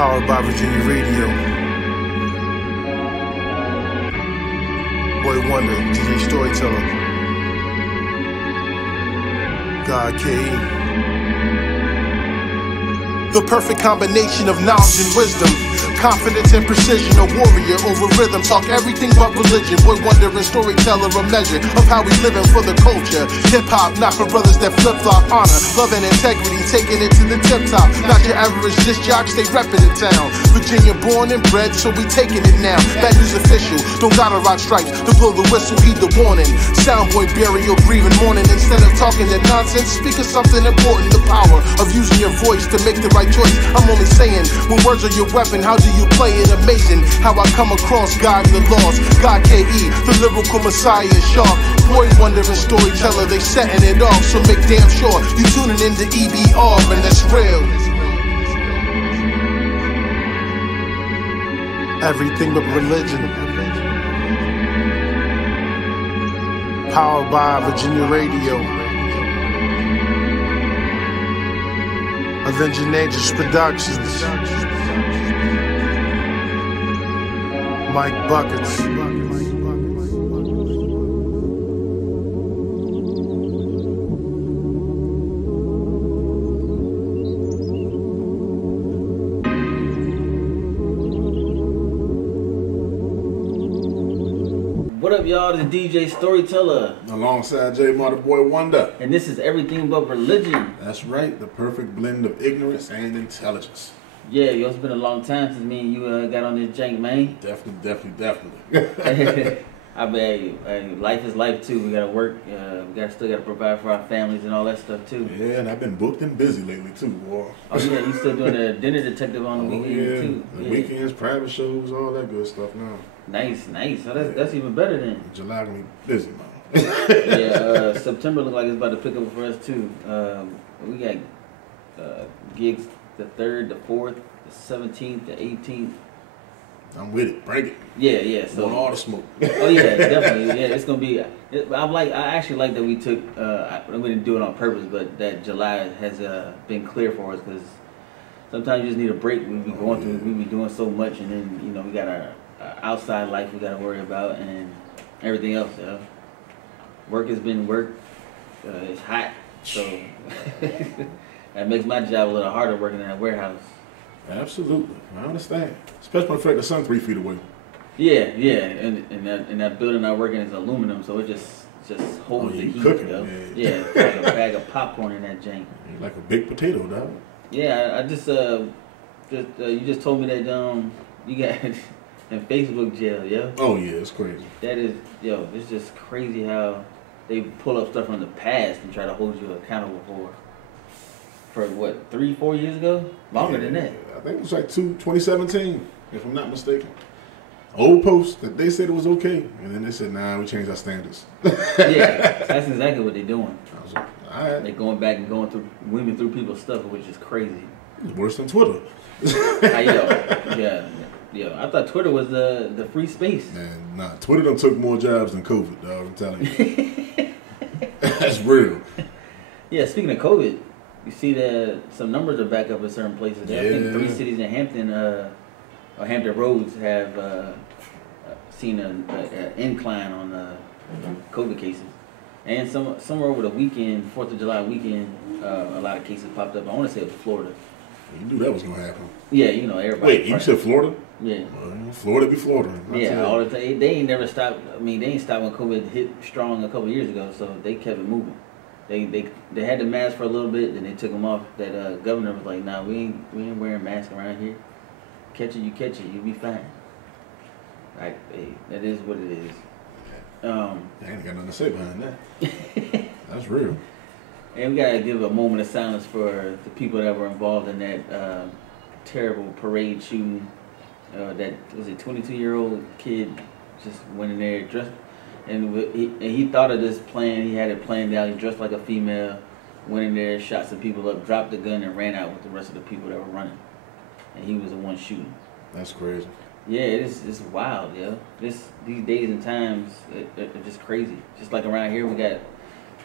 Powered by Virginia Radio. Boy Wonder, DJ Storyteller. God K.E. The perfect combination of knowledge and wisdom. Confidence and precision, a warrior over rhythm. Talk everything but religion. Boy Wonder and Storyteller, a measure of how we living for the culture. Hip-hop, not for brothers that flip-flop. Honor, love and integrity, taking it to the tip-top. Not your average disc jock, stay reppin' the town. Virginia born and bred, so we taking it now. Bad news official, don't gotta rock stripes to blow the whistle, heed the warning. Soundboy burial, grieving mourning. Instead of talking that nonsense, speak of something important. The power of using your voice to make the right choice. I'm only saying, when words are your weapon, how do you play it? Amazing how I come across God and the laws. God K.E., the lyrical messiah is sharp. Boy Wonder and Storyteller, they setting it off. So make damn sure you tuning into EBR, and that's real. Everything but religion. Powered by Virginia Radio. Avenging Angels Productions. Mike Buckets. What up, y'all? This is DJ Storyteller. Alongside J. Mother Boy Wonder. And this is Everything But Religion. That's right, the perfect blend of ignorance and intelligence. Yeah, yo, it's been a long time since me and you got on this jank, man. Definitely. I bet life is life too. We gotta work. We still gotta provide for our families and all that stuff too. Yeah, and I've been booked and busy lately too, boy. Oh yeah, you still doing the dinner detective on the weekends too. The weekends, private shows, all that good stuff now. Nice. So that's even better then. July gonna be busy, man. Yeah, September look like it's about to pick up for us too. We got gigs the 3rd, the 4th, the 17th, the 18th. I'm with it. Break it. Yeah. So want all the smoke. Oh yeah, definitely. Yeah, it's gonna be. I actually like that we took. We didn't do it on purpose, but that July has been clear for us because sometimes you just need a break. We be going through. We be doing so much, and then we got our outside life we got to worry about and everything else. Work has been work. It's hot, so that makes my job a little harder working in a warehouse. Absolutely, I understand. Especially when the fact the sun's 3 feet away. Yeah, and that building I work in is aluminum, so it just holds the heat. Cooking, yeah, like a bag of popcorn in that jank. You're like a baked potato, dog. Yeah, I just you just told me that you got in Facebook jail, yo. Oh yeah, it's crazy. That is, it's just crazy how they pull up stuff from the past and try to hold you accountable for what, 3-4 years ago? Longer than that. I think it was like 2017, if I'm not mistaken. Old post that they said it was okay, and then they said, nah, we changed our standards. Yeah, that's exactly what they're doing. I was like, all right. They're going back and going through women through people's stuff, which is crazy. It's worse than Twitter. Yeah, I thought Twitter was the free space. Man, nah, Twitter done took more jobs than COVID, dog, I'm telling you. That's real. Yeah, speaking of COVID, you see that some numbers are back up in certain places. Yeah. I think 3 cities in Hampton Roads have seen an incline on COVID cases. And somewhere over the weekend, 4th of July weekend, a lot of cases popped up. I want to say it was Florida. You knew that was going to happen. Yeah, everybody. Wait, you said Florida? Yeah. Florida be Florida. Yeah, all the time. They ain't never stopped. I mean, they ain't stopped when COVID hit strong a couple of years ago, so they kept it moving. They had the mask for a little bit, then they took them off. That governor was like, nah, we ain't wearing masks around here. Catch it, you'll be fine. Like, hey, that is what it is. I ain't got nothing to say behind that. That's real. And we gotta give a moment of silence for the people that were involved in that terrible parade shooting. That was a 22-year-old kid just went in there dressed, and he thought of this plan. He had it planned out. He dressed like a female, went in there, shot some people up, dropped the gun, and ran out with the rest of the people that were running. And he was the one shooting. That's crazy. Yeah, it's wild, yo. These days and times are just crazy. Just like around here, we got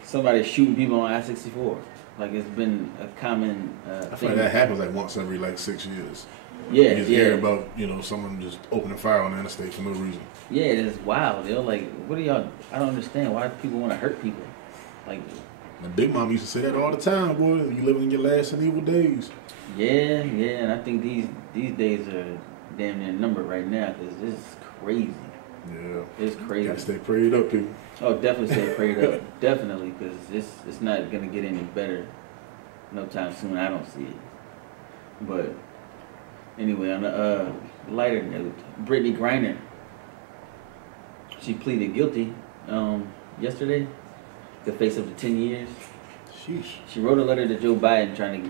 somebody shooting people on I-64. Like, it's been a common I feel like that happens like once every 6 years. Yeah, you just hear about, someone just opening fire on the interstate for no reason. Yeah, it's wild. They're like, what are y'all? I don't understand why people want to hurt people. Like, my big mom used to say that all the time, boy. You living in your last and evil days. Yeah, and I think these days are damn near numbered right now because it's crazy. Yeah, it's crazy. Gotta stay prayed up, people. Oh, definitely stay prayed up, definitely, because it's not gonna get any better no time soon. I don't see it. But anyway, on a lighter note, Brittney Griner, she pleaded guilty yesterday to face up to 10 years. Sheesh. She wrote a letter to Joe Biden trying to,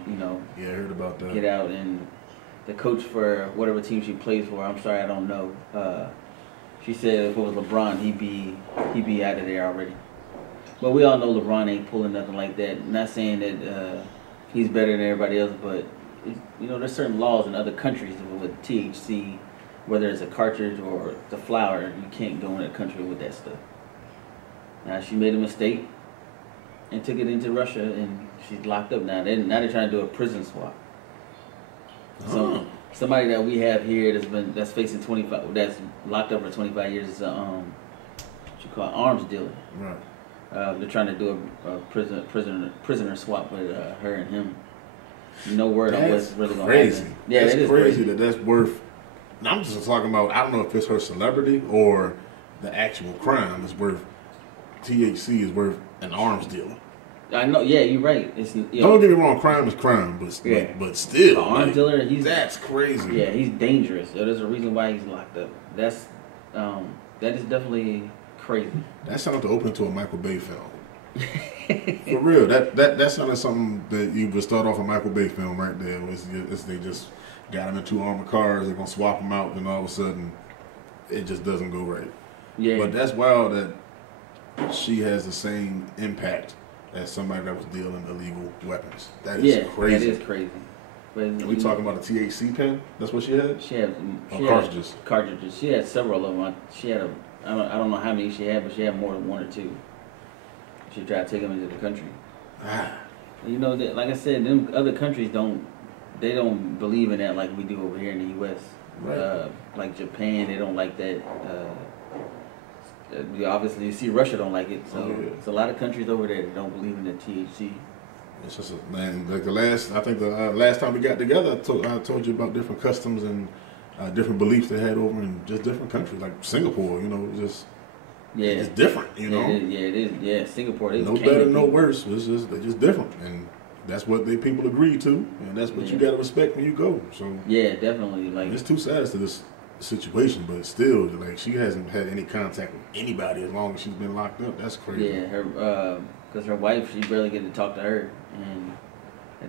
yeah, I heard about that. Get out, and the coach for whatever team she plays for, I'm sorry, I don't know. She said if it was LeBron, he'd be out of there already. But we all know LeBron ain't pulling nothing like that. Not saying that he's better than everybody else, but there's certain laws in other countries with THC, whether it's a cartridge or the flower, you can't go in a country with that stuff. Now she made a mistake and took it into Russia, and she's locked up now. They're trying to do a prison swap. So somebody that we have here that's facing 25, that's locked up for 25 years is what you call arms dealer. Right. They're trying to do a prisoner swap with her and him. No word on what's really going to happen. Yeah, that's crazy that's worth. And I'm just talking about. I don't know if it's her celebrity or the actual crime is worth. THC is worth an arms deal. I know. Yeah, you're right. Don't get me wrong. Crime is crime, but still, the arms dealer. That's crazy. Yeah, he's dangerous. So there's a reason why he's locked up. That is definitely crazy. That sounds to open to a Michael Bay film. For real, that sounded something that you would start off a Michael Bay film right there. They just got him in 2 armored cars. They're gonna swap him out, and all of a sudden, it just doesn't go right. Yeah. But that's wild that she has the same impact as somebody that was dealing illegal weapons. That is crazy. That is crazy. But we talking about a THC pen? That's what she had? She had cartridges. Cartridges. She had several of them. She had I don't know how many she had, but she had more than 1 or 2. She tried to take them into the country. Like I said, them other countries don't believe in that like we do over here in the U.S. Right. Like Japan, they don't like that. Obviously, you see Russia don't like it, so it's a lot of countries over there that don't believe in the THC. It's just like the last time we got together, I told you about different customs and different beliefs they had over in just different countries, like Singapore. It's different. It is. Yeah, Singapore. No better, no worse. They're just different, and that's what the people agree to, and that's what you got to respect when you go. So yeah, definitely. Like there's 2 sides to this situation, but still, like she hasn't had any contact with anybody as long as she's been locked up. That's crazy. Yeah, because her wife, she barely get to talk to her, and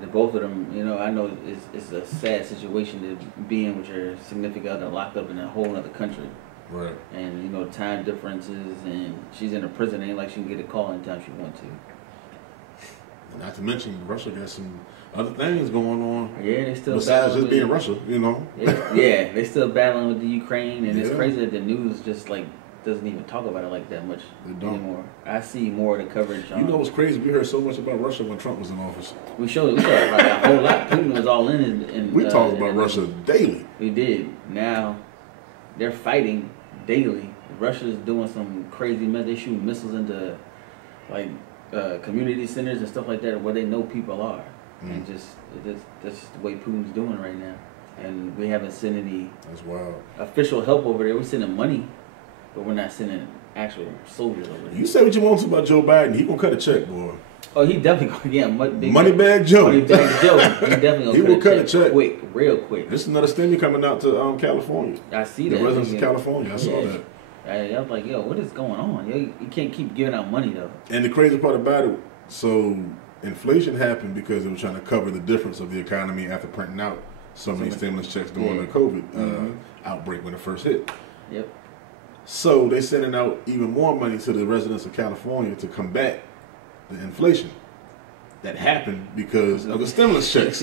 the both of them, I know it's a sad situation to be in with your significant other locked up in a whole other country. Right. And time differences, and she's in a prison. Ain't like she can get a call anytime she wants to. And not to mention, Russia got some other things going on. Yeah, they still besides just being Russia, Yeah, they still battling with the Ukraine, and it's crazy that the news just doesn't even talk about it like that much anymore. I see more of the coverage. What's crazy? We heard so much about Russia when Trump was in office. We showed like a whole lot. Putin was all in. We talked about Russia daily. We did. Now they're fighting daily. Russia's doing some crazy mess. They shoot missiles into community centers and stuff like that where they know people are. And that's just the way Putin's doing right now. And we haven't sent any official help over there. We're sending money, but we're not sending actual soldiers over there. You say what you want to about Joe Biden. He gonna cut a check, boy. Oh, he definitely gonna Moneybag Joe. Moneybag Joe. He definitely will cut a check real quick. This is another stimmy coming out to California. I see that. The residents of California. I saw that. I was like, yo, what is going on? Yo, you can't keep giving out money though. And the crazy part about it, so inflation happened because they were trying to cover the difference of the economy after printing out so many stimulus checks during the COVID outbreak when it first hit. Yep. So they're sending out even more money to the residents of California to combat the inflation that happened because of the stimulus checks.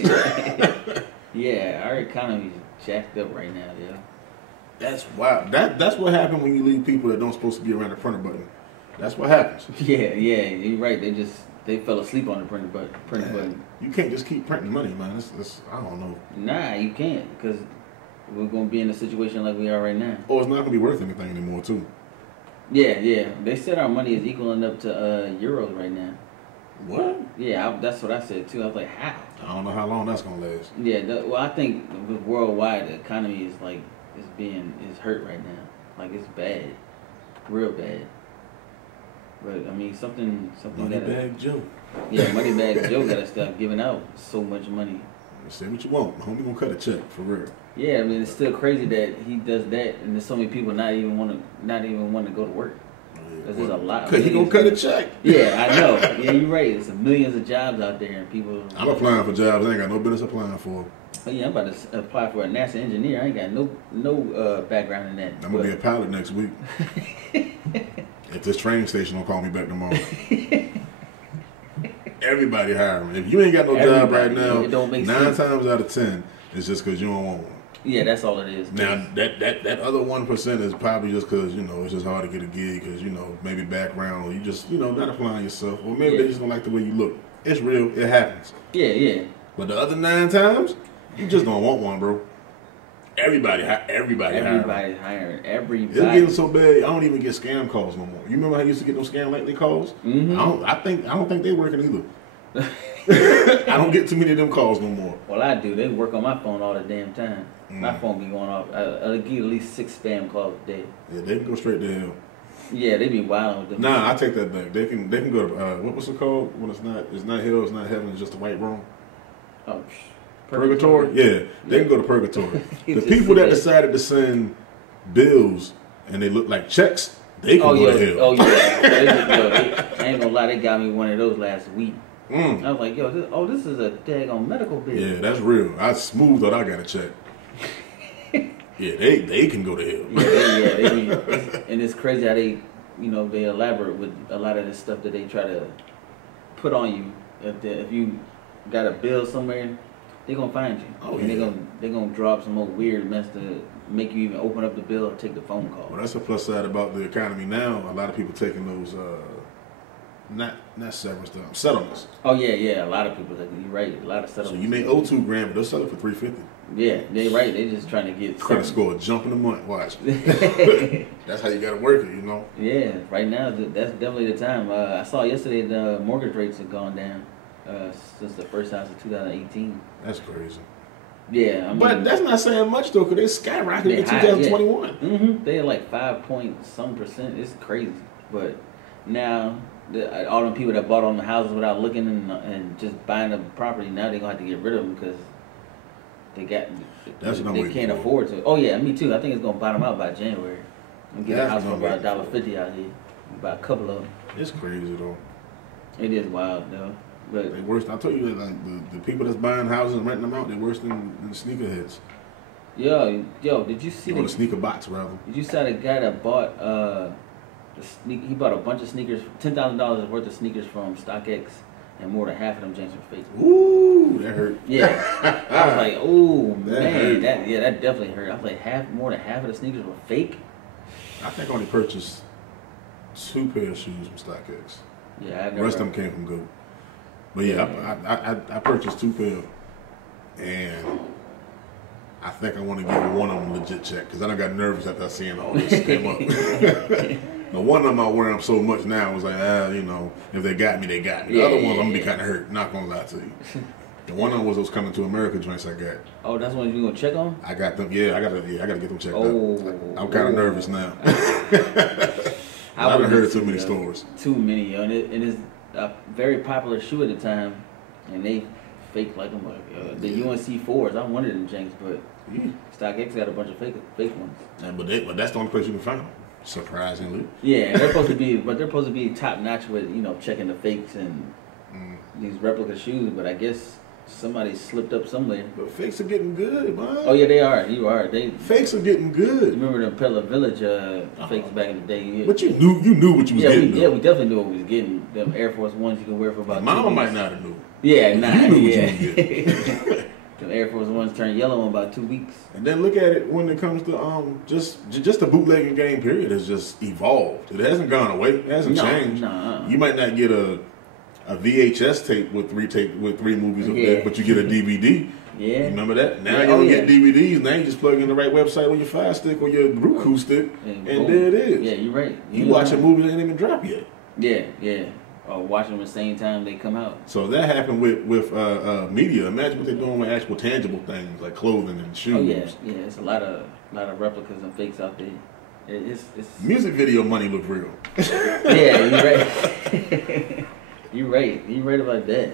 Yeah, our economy's jacked up right now, yeah. That's wild. That's what happened when you leave people that don't supposed to be around the printer button. That's what happens. Yeah, you're right. They fell asleep on the printer button. You can't just keep printing money, man. I don't know. Nah, you can't, because we're gonna be in a situation like we are right now. Oh, it's not gonna be worth anything anymore, too. Yeah. They said our money is equaling up to euros right now. What? Yeah, that's what I said too. I was like, how? I don't know how long that's gonna last. Yeah, well, I think worldwide the economy is like is hurt right now. Like it's bad, real bad. But I mean, something Moneybag Joe. Yeah, Moneybag Joe gotta stop giving out so much money. Say what you want, homie. Gonna cut a check for real. Yeah, I mean, it's still crazy that he does that, and there's so many people not even want to go to work. Because there's a lot. Because he gonna cut a check. Yeah, I know. Yeah, you're right. There's millions of jobs out there, and people. I'm applying for jobs I ain't got no business applying for. Oh, yeah, I'm about to apply for a NASA engineer. I ain't got no background in that. I'm gonna be a pilot next week. If this train station don't call me back tomorrow. Everybody hiring. If you ain't got no job right now, it don't make 9 sense. times out of 10, it's just because you don't want one. Yeah, that's all it is. Now that other 1% is probably just because it's just hard to get a gig because maybe background or you just not applying yourself or maybe they just don't like the way you look. It's real. It happens. Yeah. But the other 9 times, you just don't want one, bro. Everybody hiring. Everybody. It's getting so bad. I don't even get scam calls no more. You remember how I used to get those scam lately calls? Mm-hmm. I don't think they're working either. I don't get too many of them calls no more. Well, I do. They work on my phone all the damn time. My phone be going off. I get at least 6 spam calls a day. Yeah, they can go straight to hell. Yeah, they be wild with them. Nah, I take that back. They can go to what's it called when it's not hell, it's not heaven, it's just a white room. Oh, Purgatory? Yeah, they can go to purgatory. The people that decided to send bills and they look like checks, they can go to hell. Oh yeah. I ain't gonna lie, they got me one of those last week. I was like, this is a daggone medical bill. Yeah, that's real. I smooth thought I got a check. Yeah, they can go to hell. And it's crazy how they they elaborate with a lot of this stuff that they try to put on you. If you got a bill somewhere, they're gonna find you. Oh, and yeah. they're gonna drop some old weird mess to make you even open up the bill or take the phone call. Well, that's the plus side about the economy now. A lot of people taking those not severance, settlements. Oh yeah. A lot of people, you're right. A lot of settlements. So you may owe $2,000, but they'll sell it for $350. Yeah, they right. They just trying to get credit score jump in the month. Watch. That's how you got to work it, Yeah, right now that's definitely the time. I saw yesterday the mortgage rates have gone down since the first half of 2018. That's crazy. Yeah, I mean, but that's not saying much though, because they skyrocketed in 2021. Yeah. Mm-hmm. They had like 5.some%. It's crazy. But now all them people that bought on the houses without looking and just buying the property, now they're gonna have to get rid of them because they can't afford to. Oh yeah, me too. I think it's gonna bottom out by January. And get a house for about $1.50 out here. Buy a couple of them. It's crazy though. It is wild though. But they worse. I told you that like the people that's buying houses and renting them out, they're worse than sneakerheads. Yo, did you see the sneaker bots rather? Did you see the guy that bought he bought a bunch of sneakers, $10,000 worth of sneakers from StockX, and more than half of them James were fake. Ooh, that hurt. Yeah, I was like, oh man, that definitely hurt. I was like, more than half of the sneakers were fake. I think I only purchased 2 pair of shoes from StockX. Yeah, the rest of them came from Go. But yeah, I purchased 2 pair, and I think I want to give one of them a legit check because I done got nervous after I seen all this come up. Now, one of them I wear them so much now, I was like, if they got me, they got me. The other ones, I'm going to be kind of hurt, not going to lie to you. The one of them was those Coming to America joints I got. Oh, that's one you going to check on? I got them, I got to get them checked out. I'm kind of nervous now. I haven't heard too many stories. Too many, and it's a very popular shoe at the time, and they fake like them. The UNC 4s, I'm one of them janks, but StockX got a bunch of fake ones. Yeah, but that's the only place you can find them. Surprisingly. Yeah, they're supposed to be top notch with checking the fakes and these replica shoes. But I guess somebody slipped up somewhere. But fakes are getting good, man. Oh yeah, they are. Fakes are getting good. Remember the Pella Village fakes back in the day? Yeah. But you knew what you was getting. We definitely knew what we was getting. Them Air Force Ones you can wear for about. Mama might not have knew. Yeah, you knew what you was getting. The Air Force Ones turn yellow in about 2 weeks. And then look at it when it comes to just the bootlegging game period has just evolved. It hasn't gone away. It hasn't changed. No. You might not get a a VHS tape with three movies up there, but you get a DVD. Yeah. You remember that? Now you don't get DVDs. Now you just plug in the right website on your Fire Stick or your Roku stick, and there it is. Yeah, you're right. You watch a movie that ain't even dropped yet. Yeah. Or watch them at the same time they come out. So that happened with media. Imagine what they're doing with actual tangible things like clothing and shoes. Oh yeah. It's a lot of replicas and fakes out there. It's music video money look real. Yeah, you're right. You're right about that.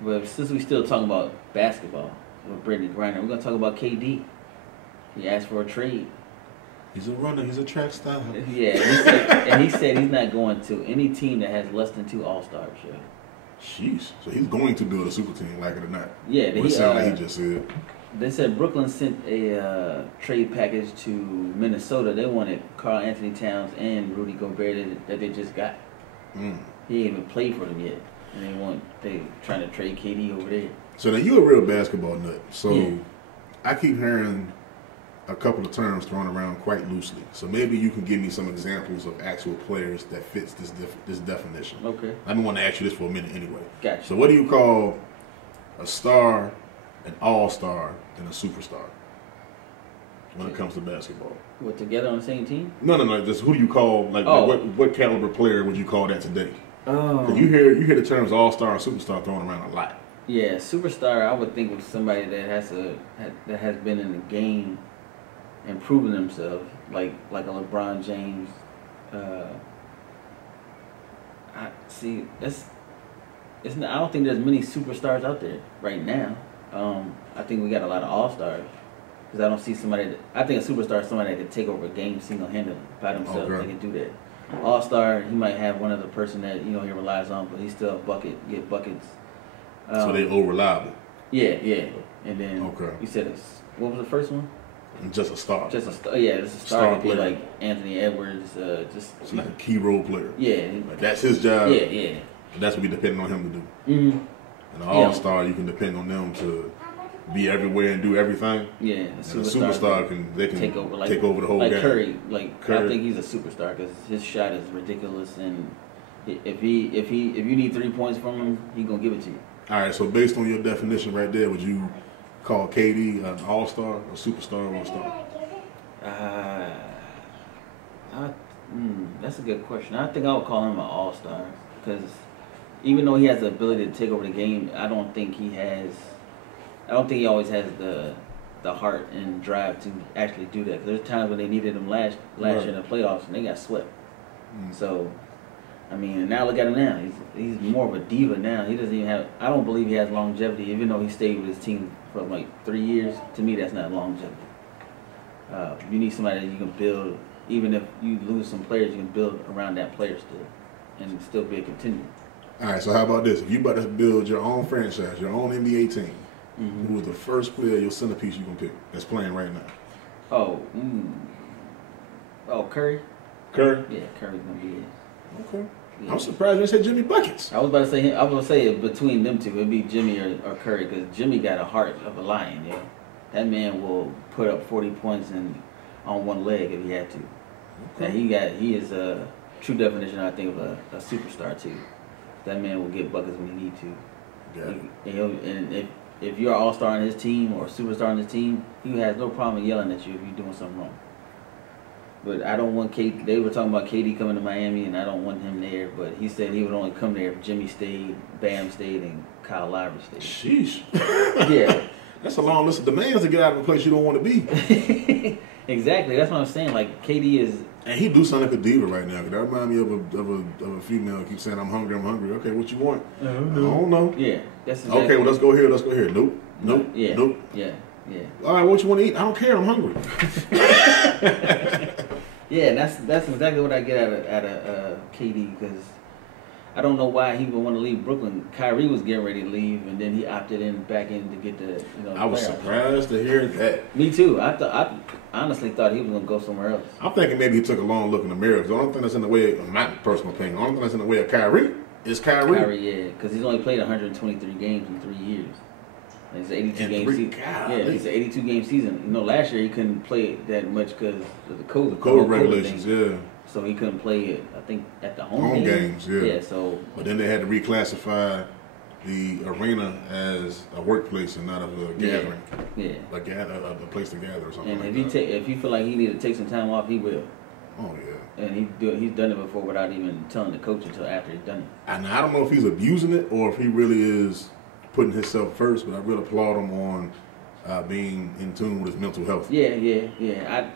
But since we still talking about basketball with Brittney Griner, we're gonna talk about KD. He asked for a trade. He's a runner. He's a track star. Yeah, he said he's not going to any team that has less than 2 All-Stars. Yeah. Sheesh. So he's going to build a super team, like it or not. Yeah. What he just said. They said Brooklyn sent a trade package to Minnesota. They wanted Karl Anthony Towns and Rudy Gobert that they just got. He ain't even played for them yet, and they trying to trade KD over there. So now you a real basketball nut. So I keep hearing a couple of terms thrown around quite loosely. So maybe you can give me some examples of actual players that fits this definition. Okay. I've been wanting to ask you this for a minute anyway. Gotcha. So what do you call a star, an all-star, and a superstar when it comes to basketball? What, together on the same team? No. Just who do you call, what caliber player would you call that today? Oh. 'Cause you hear the terms all-star and superstar thrown around a lot. Yeah, superstar, I would think of somebody that has been in the game and proven themselves, like a LeBron James. I don't think there's many superstars out there right now. I think we got a lot of all-stars. Because I don't see somebody I think a superstar is somebody that can take over a game single-handedly by themselves. Okay. They can do that. All-star, he might have one other person that he relies on, but he's still get buckets. So they over-reliable. Yeah. And then you said what was the first one? Just a star. Just a star. Yeah, just a star could be like Anthony Edwards. Just like a key role player. Yeah. Like that's his job. Yeah. That's what we depend on him to do. Mm-hmm. And an all-star, you can depend on them to be everywhere and do everything. Yeah, and a superstar can take over the whole game. Curry, I think he's a superstar because his shot is ridiculous, and if you need 3 points from him, he's gonna give it to you. All right, so based on your definition right there, would you call KD an all-star, a superstar, or a star? That's a good question. I think I would call him an all-star because even though he has the ability to take over the game, I don't think he always has the heart and drive to actually do that. 'Cause there's times when they needed him last year in the playoffs and they got swept. So, I mean, and now look at him now. He's more of a diva now. He doesn't even have. I don't believe he has longevity, even though he stayed with his team for like 3 years. To me, that's not longevity. You need somebody that you can build. Even if you lose some players, you can build around that player still, and still be a contender. All right. So how about this? If you about to build your own franchise, your own NBA team, who was the first player, your centerpiece, you gonna pick that's playing right now? Curry. Curry? Yeah, Curry's gonna be it. Okay. Yeah. I'm surprised you said Jimmy Buckets. I was about to say him. I was gonna say it between them two. It'd be Jimmy or Curry because Jimmy got a heart of a lion. Yeah, that man will put up 40 points on one leg if he had to. Okay. He is a true definition, I think, of a superstar too. That man will get buckets when he need to. Yeah. If you're an all-star on his team or a superstar on his team, he has no problem yelling at you if you're doing something wrong. But I don't want KD. They were talking about KD coming to Miami, and I don't want him there. But he said he would only come there if Jimmy stayed, Bam stayed, and Kyle Lowry stayed. Sheesh. Yeah. That's a long list of demands to get out of a place you don't want to be. Exactly. That's what I'm saying. Like, KD is... And he do sound like a diva right now. That remind me of a female keep saying, I'm hungry. Okay, what you want? I don't know. Yeah. That's exactly okay, well, let's go here. Nope. Yeah. Nope. Yeah. All right, what you want to eat? I don't care. I'm hungry. Yeah, that's exactly what I get out of KD because I don't know why he would want to leave Brooklyn. Kyrie was getting ready to leave, and then he opted back in to get the I was surprised to hear that. Me too. I honestly thought he was going to go somewhere else. I'm thinking maybe he took a long look in the mirror. The only thing that's in the way, my personal opinion, the only thing that's in the way of Kyrie is Kyrie. Kyrie, yeah, because he's only played 123 games in 3 years. And it's an 82 game season. Yeah, it's an 82 game season. Last year he couldn't play that much because of the COVID regulations. thing. Yeah. so he couldn't play it. I think at the home games. Yeah. So, but then they had to reclassify the arena as a workplace and not a gathering. Yeah. Like a place to gather or something. And like if he feel like he need to take some time off, he will. Oh yeah. And he's done it before without even telling the coach until after he's done it. And I don't know if he's abusing it or if he really is putting himself first, but I really applaud him on being in tune with his mental health. Yeah.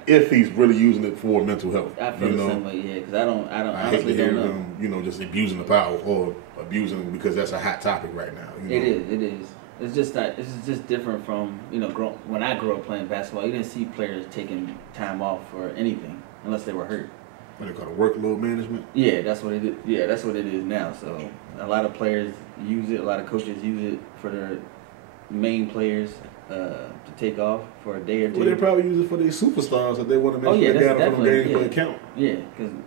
If he's really using it for mental health, I feel the same way. Yeah, because I don't hate to hear him, just abusing the power or abusing it because that's a hot topic right now. It is. It's just that it's just different from when I grew up playing basketball. You didn't see players taking time off for anything unless they were hurt. What they call it, workload management. Yeah, that's what it is. Yeah, that's what it is now. So a lot of players use it. A lot of coaches use it for their main players to take off for a day or two. Well, they probably use it for their superstars that they want to make sure they got them from games for account. Yeah,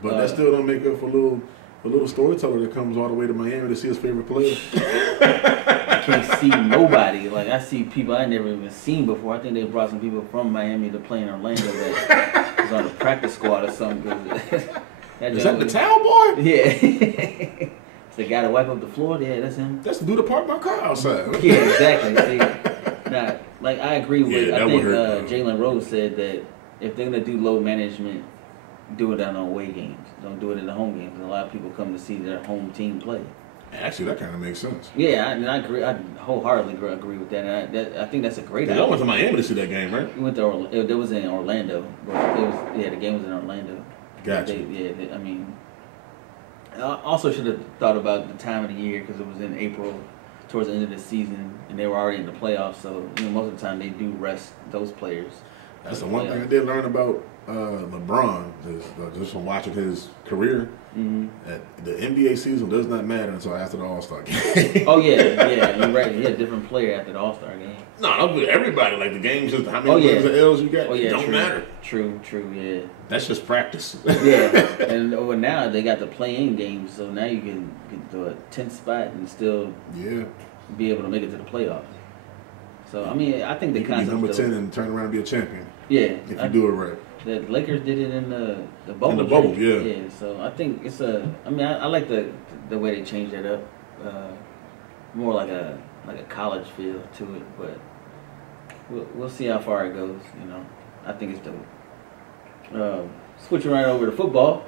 but that still don't make up for a little storyteller that comes all the way to Miami to see his favorite player. I can't see nobody. Like, I see people I never even seen before. I think they brought some people from Miami to play in Orlando that was on the practice squad or something. Is that the towel boy? Yeah. It's the guy to wipe up the floor. Yeah, that's him. That's the dude that parked my car outside. Yeah, exactly. See, now, like, I agree with, I think Jalen Rose said that if they're going to do load management, do it on away games. Don't do it in the home games. A lot of people come to see their home team play. Actually, that kind of makes sense. Yeah, I agree. I wholeheartedly agree with that. And I think that's a great idea. I went to Miami to see that game, right? We went to it was in Orlando. The game was in Orlando. Gotcha. I also should have thought about the time of the year because it was in April, towards the end of the season, and they were already in the playoffs. So most of the time they do rest those players. That's the one thing I did learn about LeBron is just from watching his career. Mm-hmm. The NBA season does not matter until after the All-Star game. Oh yeah, you're right. He's a different player after the All-Star game. No, everybody. Like the game's just how many wins or L's you got. Don't matter. True. Yeah. That's just practice. Yeah, and over now they got the play-in games, so now you can get to a 10th spot and still be able to make it to the playoffs. So I think the concept be number 10 and turn around and be a champion. Yeah, if you do it right. The Lakers did it in the bubble. In the bubble, yeah. Yeah, so I think it's I like the way they changed that up. More like a college feel to it, but we'll see how far it goes. I think it's dope. Switching right over to football.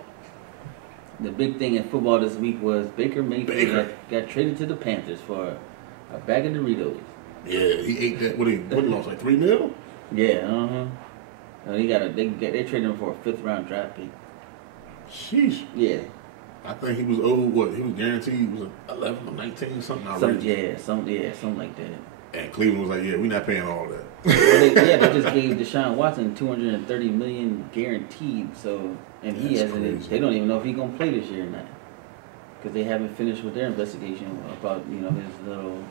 The big thing in football this week was Baker Mayfield got traded to the Panthers for a bag of Doritos. Yeah, he ate that. What he lost, like $3 million? Yeah, they traded him for a 5th round draft pick. Sheesh. Yeah. I think he was owed what? He was guaranteed he was 11 or 19 something outrageous. Something like that. And Cleveland was like, we're not paying all that. They just gave Deshaun Watson $230 million guaranteed. So, and he hasn't. They don't even know if he's gonna play this year or not, because they haven't finished with their investigation about his little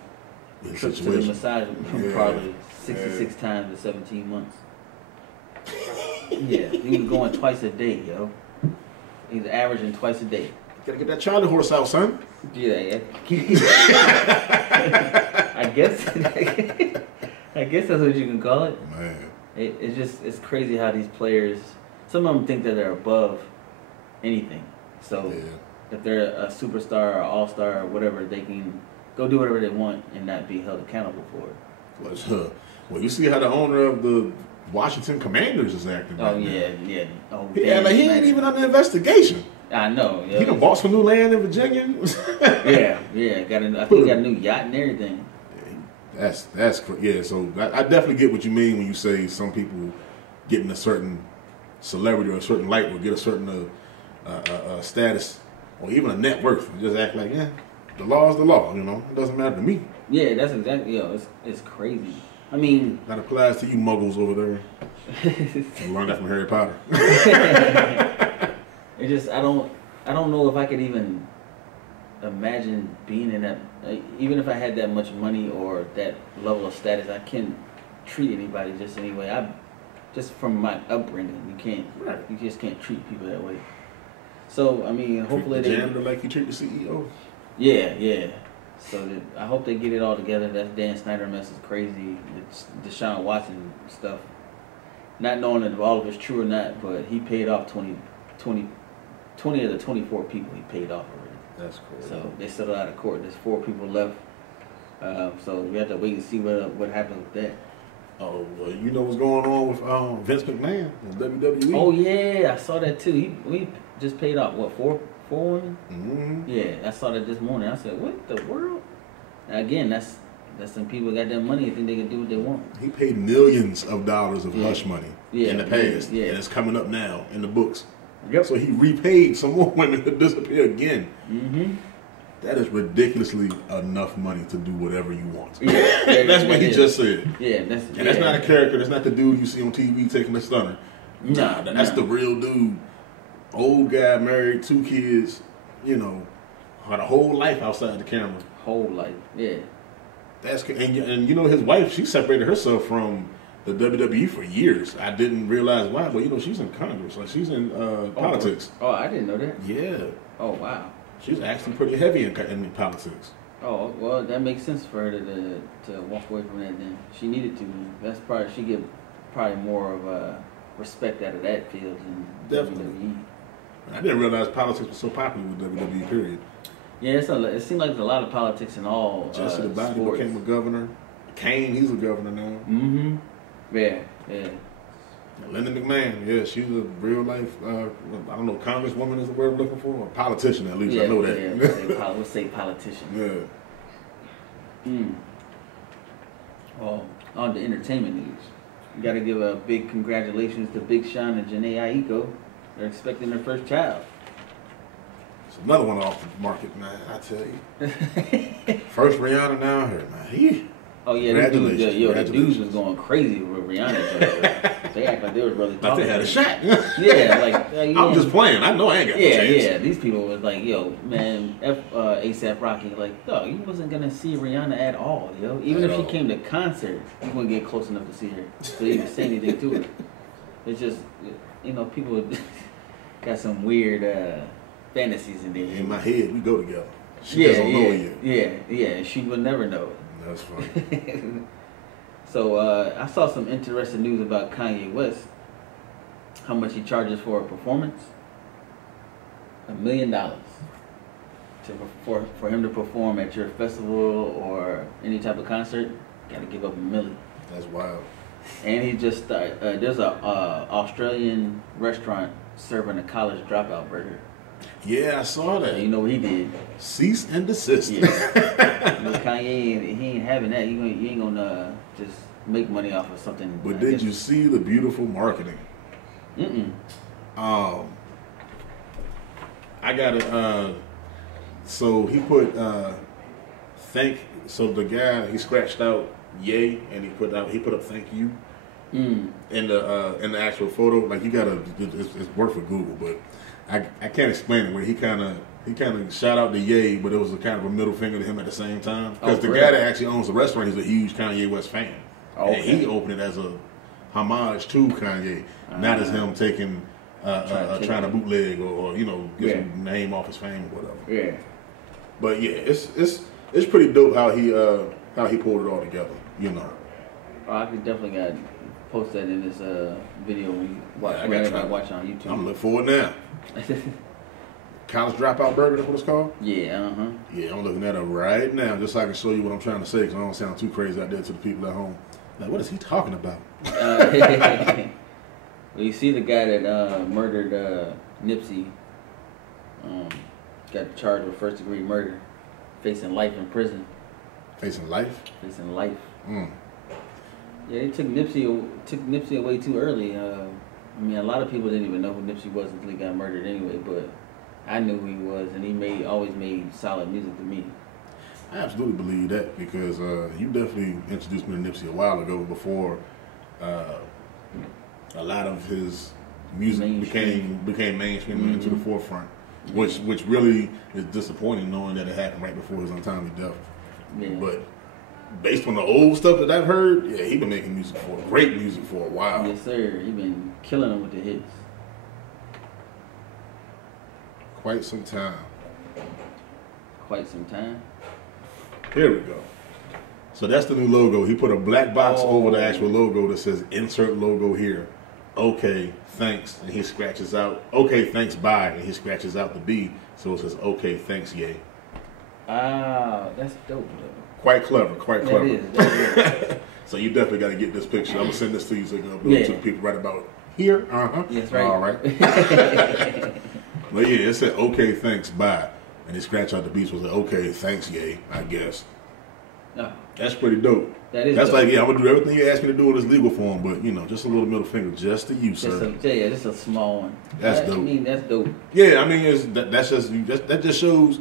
trip to the massage parlor 66 times in 17 months. Yeah, he was going twice a day, yo. He's averaging twice a day. Gotta get that Charlie horse out, son. Yeah. I guess that's what you can call it. Man. It's crazy how these players, some of them think that they're above anything. So if they're a superstar or all-star or whatever, they can go do whatever they want and not be held accountable for it. Well, you see how the owner of the Washington Commanders is acting. Oh, yeah. Oh, he ain't even under investigation. I know. He done bought some new land in Virginia. yeah. I think he got a new yacht and everything. That's so I definitely get what you mean when you say some people getting a certain celebrity or a certain light will get a certain status or even a net worth and just act like the law is the law. It doesn't matter to me. Yeah, that's exactly. It's crazy. I mean, that applies to you muggles over there. You learned that from Harry Potter. It just I don't know if I could even imagine being in that. Even if I had that much money or that level of status, I can't treat anybody just anyway. Just from my upbringing, you just can't treat people that way. So I mean, hopefully treat the janitor like you treat the CEO. Yeah. So I hope they get it all together. That Dan Snyder mess is crazy. It's Deshaun Watson stuff. Not knowing if all of it's true or not, but he paid off $20 20 of the 24 people he paid off already. That's cool. So they settled out of court. There's 4 people left. So we have to wait and see what happens with that. Oh, well, you know what's going on with Vince McMahon and WWE? Oh yeah, I saw that too. We just paid off what 4 women? Mm-hmm. Yeah, I saw that this morning. I said, what the world? And again, that's some people got that money and think they can do what they want. He paid millions of dollars of hush money in the past, and it's coming up now in the books. Yep. So he repaid some more women to disappear again. Mm-hmm. That is ridiculously enough money to do whatever you want. Yeah, that's what he just said. Yeah, that's not a character. That's not the dude you see on TV taking the stunner. Nah, that's the real dude. Old guy, married, 2 kids. You know, had a whole life outside the camera. Whole life, yeah. And you know his wife. She separated herself from the WWE for years. I didn't realize why, but you know she's in Congress. Like she's in politics. Oh, I didn't know that. Yeah. Oh wow. She's actually pretty heavy in politics. Oh well, that makes sense for her to walk away from that. Then she needed to. That's probably she get probably more of a respect out of that field than WWE. I didn't realize politics was so popular with WWE. Period. Yeah, it seems like there's a lot of politics in all Jesse the Body sports. became a governor. Kane, he's a governor now. Mm-hmm. Yeah. Linda McMahon, yeah, she's a real life, I don't know, congresswoman is the word I'm looking for, or politician at least, yeah, I know that. Yeah, we'll say politician. Yeah. Well, on to entertainment news. We got to give a big congratulations to Big Sean and Jhené Aiko. They're expecting their first child. It's another one off the market, man, I tell you. First Rihanna now here, man. Oh yeah, the dudes was going crazy with Rihanna. They act like they was really talking. They had a shot. Yeah, like I'm just playing. I know I ain't got no chance. Yeah. These people was like, yo, man, ASAP Rocky, like, dog, you wasn't gonna see Rihanna at all, yo. Even if she came to concert, you wouldn't get close enough to see her to even say anything to her. It's just, you know, people got some weird fantasies in there. In my head, we go together. She just don't know it yet. Yeah. She would never know it. That's funny. So I saw some interesting news about Kanye West. How much he charges for a performance? $1 million for him to perform at your festival or any type of concert. Got to give up $1 million. That's wild. And he just started. There's a Australian restaurant serving a college dropout burger. Yeah, I saw that. So you know what he did? Cease and desist. Yeah. Kanye, he ain't having that. You ain't gonna just make money off of something. But did you see the beautiful marketing? I got it. So he put So the guy, he scratched out "yay" and he put up "thank you" in the actual photo. Like you gotta, it's worth a Google, but I can't explain it. Where he kind of shout out the "yay," but it was a kind of a middle finger to him at the same time. Because the guy that actually owns the restaurant, he's a huge Kanye West fan, and he opened it as a homage to Kanye, not as him taking trying to bootleg or get some name off his fame or whatever. Yeah. But yeah, it's pretty dope how he pulled it all together. I could definitely post that in this video we watch. Everybody watch on YouTube. I'm looking forward now. College Dropout Burger, that's what it's called? Yeah, Yeah, I'm looking that up right now just so I can show you what I'm trying to say because I don't sound too crazy out there to the people at home. Like, what is he talking about? Well, you see the guy that murdered Nipsey, got charged with first-degree murder, facing life in prison. Facing life? Facing life. Yeah, they took Nipsey away too early. I mean, a lot of people didn't even know who Nipsey was until he got murdered anyway, but I knew who he was, and he always made solid music to me. I absolutely believe that because you definitely introduced me to Nipsey a while ago before a lot of his music became mainstream and into the forefront, which really is disappointing knowing that it happened right before his untimely death. Yeah. But based on the old stuff that I've heard, yeah, he been making great music for a while. Yes, sir. He been killing them with the hits. Quite some time. Here we go. So that's the new logo. He put a black box over the actual logo that says "Insert logo here." okay, thanks, and he scratches out, okay, thanks, bye, and he scratches out the B, so it says, okay, thanks, yay. Ah, that's dope. Quite clever, quite clever. That is. So you definitely got to get this picture. I'm going to send this to you so you can upload it to the people right about here. Yes, right. All right. But yeah, it said, okay, thanks, bye. And he scratched out the B, so it said, okay, thanks, yay, I guess. Oh. That's pretty dope. That's dope. like, yeah, I'm going to do everything you asked me to do in this legal form, but, you know, just a little middle finger just to you, sir. Just a small one. That's dope. I mean, that's dope. Yeah, I mean, that just shows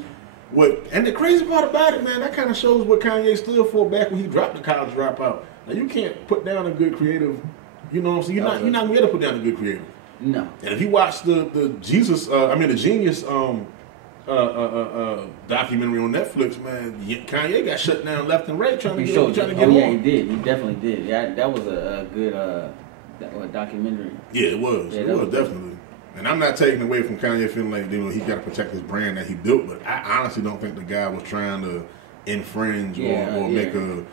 what, and the crazy part about it, man, that kind of shows what Kanye stood for back when he dropped the College Dropout. Now, you can't put down a good creative, you know what I'm saying? You're not going to be able to put down a good creative. No. And if you watch the Genius documentary on Netflix, man, Kanye got shut down left and right trying to get on. Yeah, he did. He definitely did. Yeah, that was a good documentary. Yeah, it was. Yeah, it was definitely. And I'm not taking away from Kanye feeling like, you know, he got to protect his brand that he built, but I honestly don't think the guy was trying to infringe or make a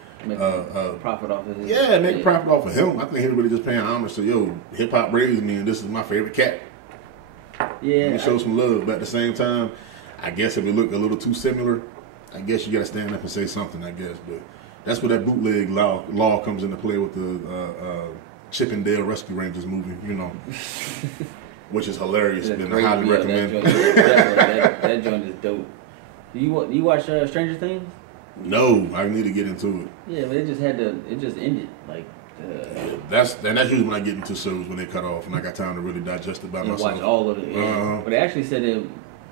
profit off of his. Yeah, make a profit off of him. I think he was really just paying homage to, yo, hip hop raised me, and this is my favorite cat. Yeah, we show some love, but at the same time, I guess if it looked a little too similar, I guess you got to stand up and say something. I guess, but that's where that bootleg law comes into play with the Chippendale Rescue Rangers movie. You know. Which is hilarious, and I highly recommend. That joint is dope. You watch Stranger Things? No, I need to get into it. Yeah, but it just ended. Like that's usually when I get into shows when they cut off and I got time to really digest it by myself. Watch all of it. Yeah. But they actually said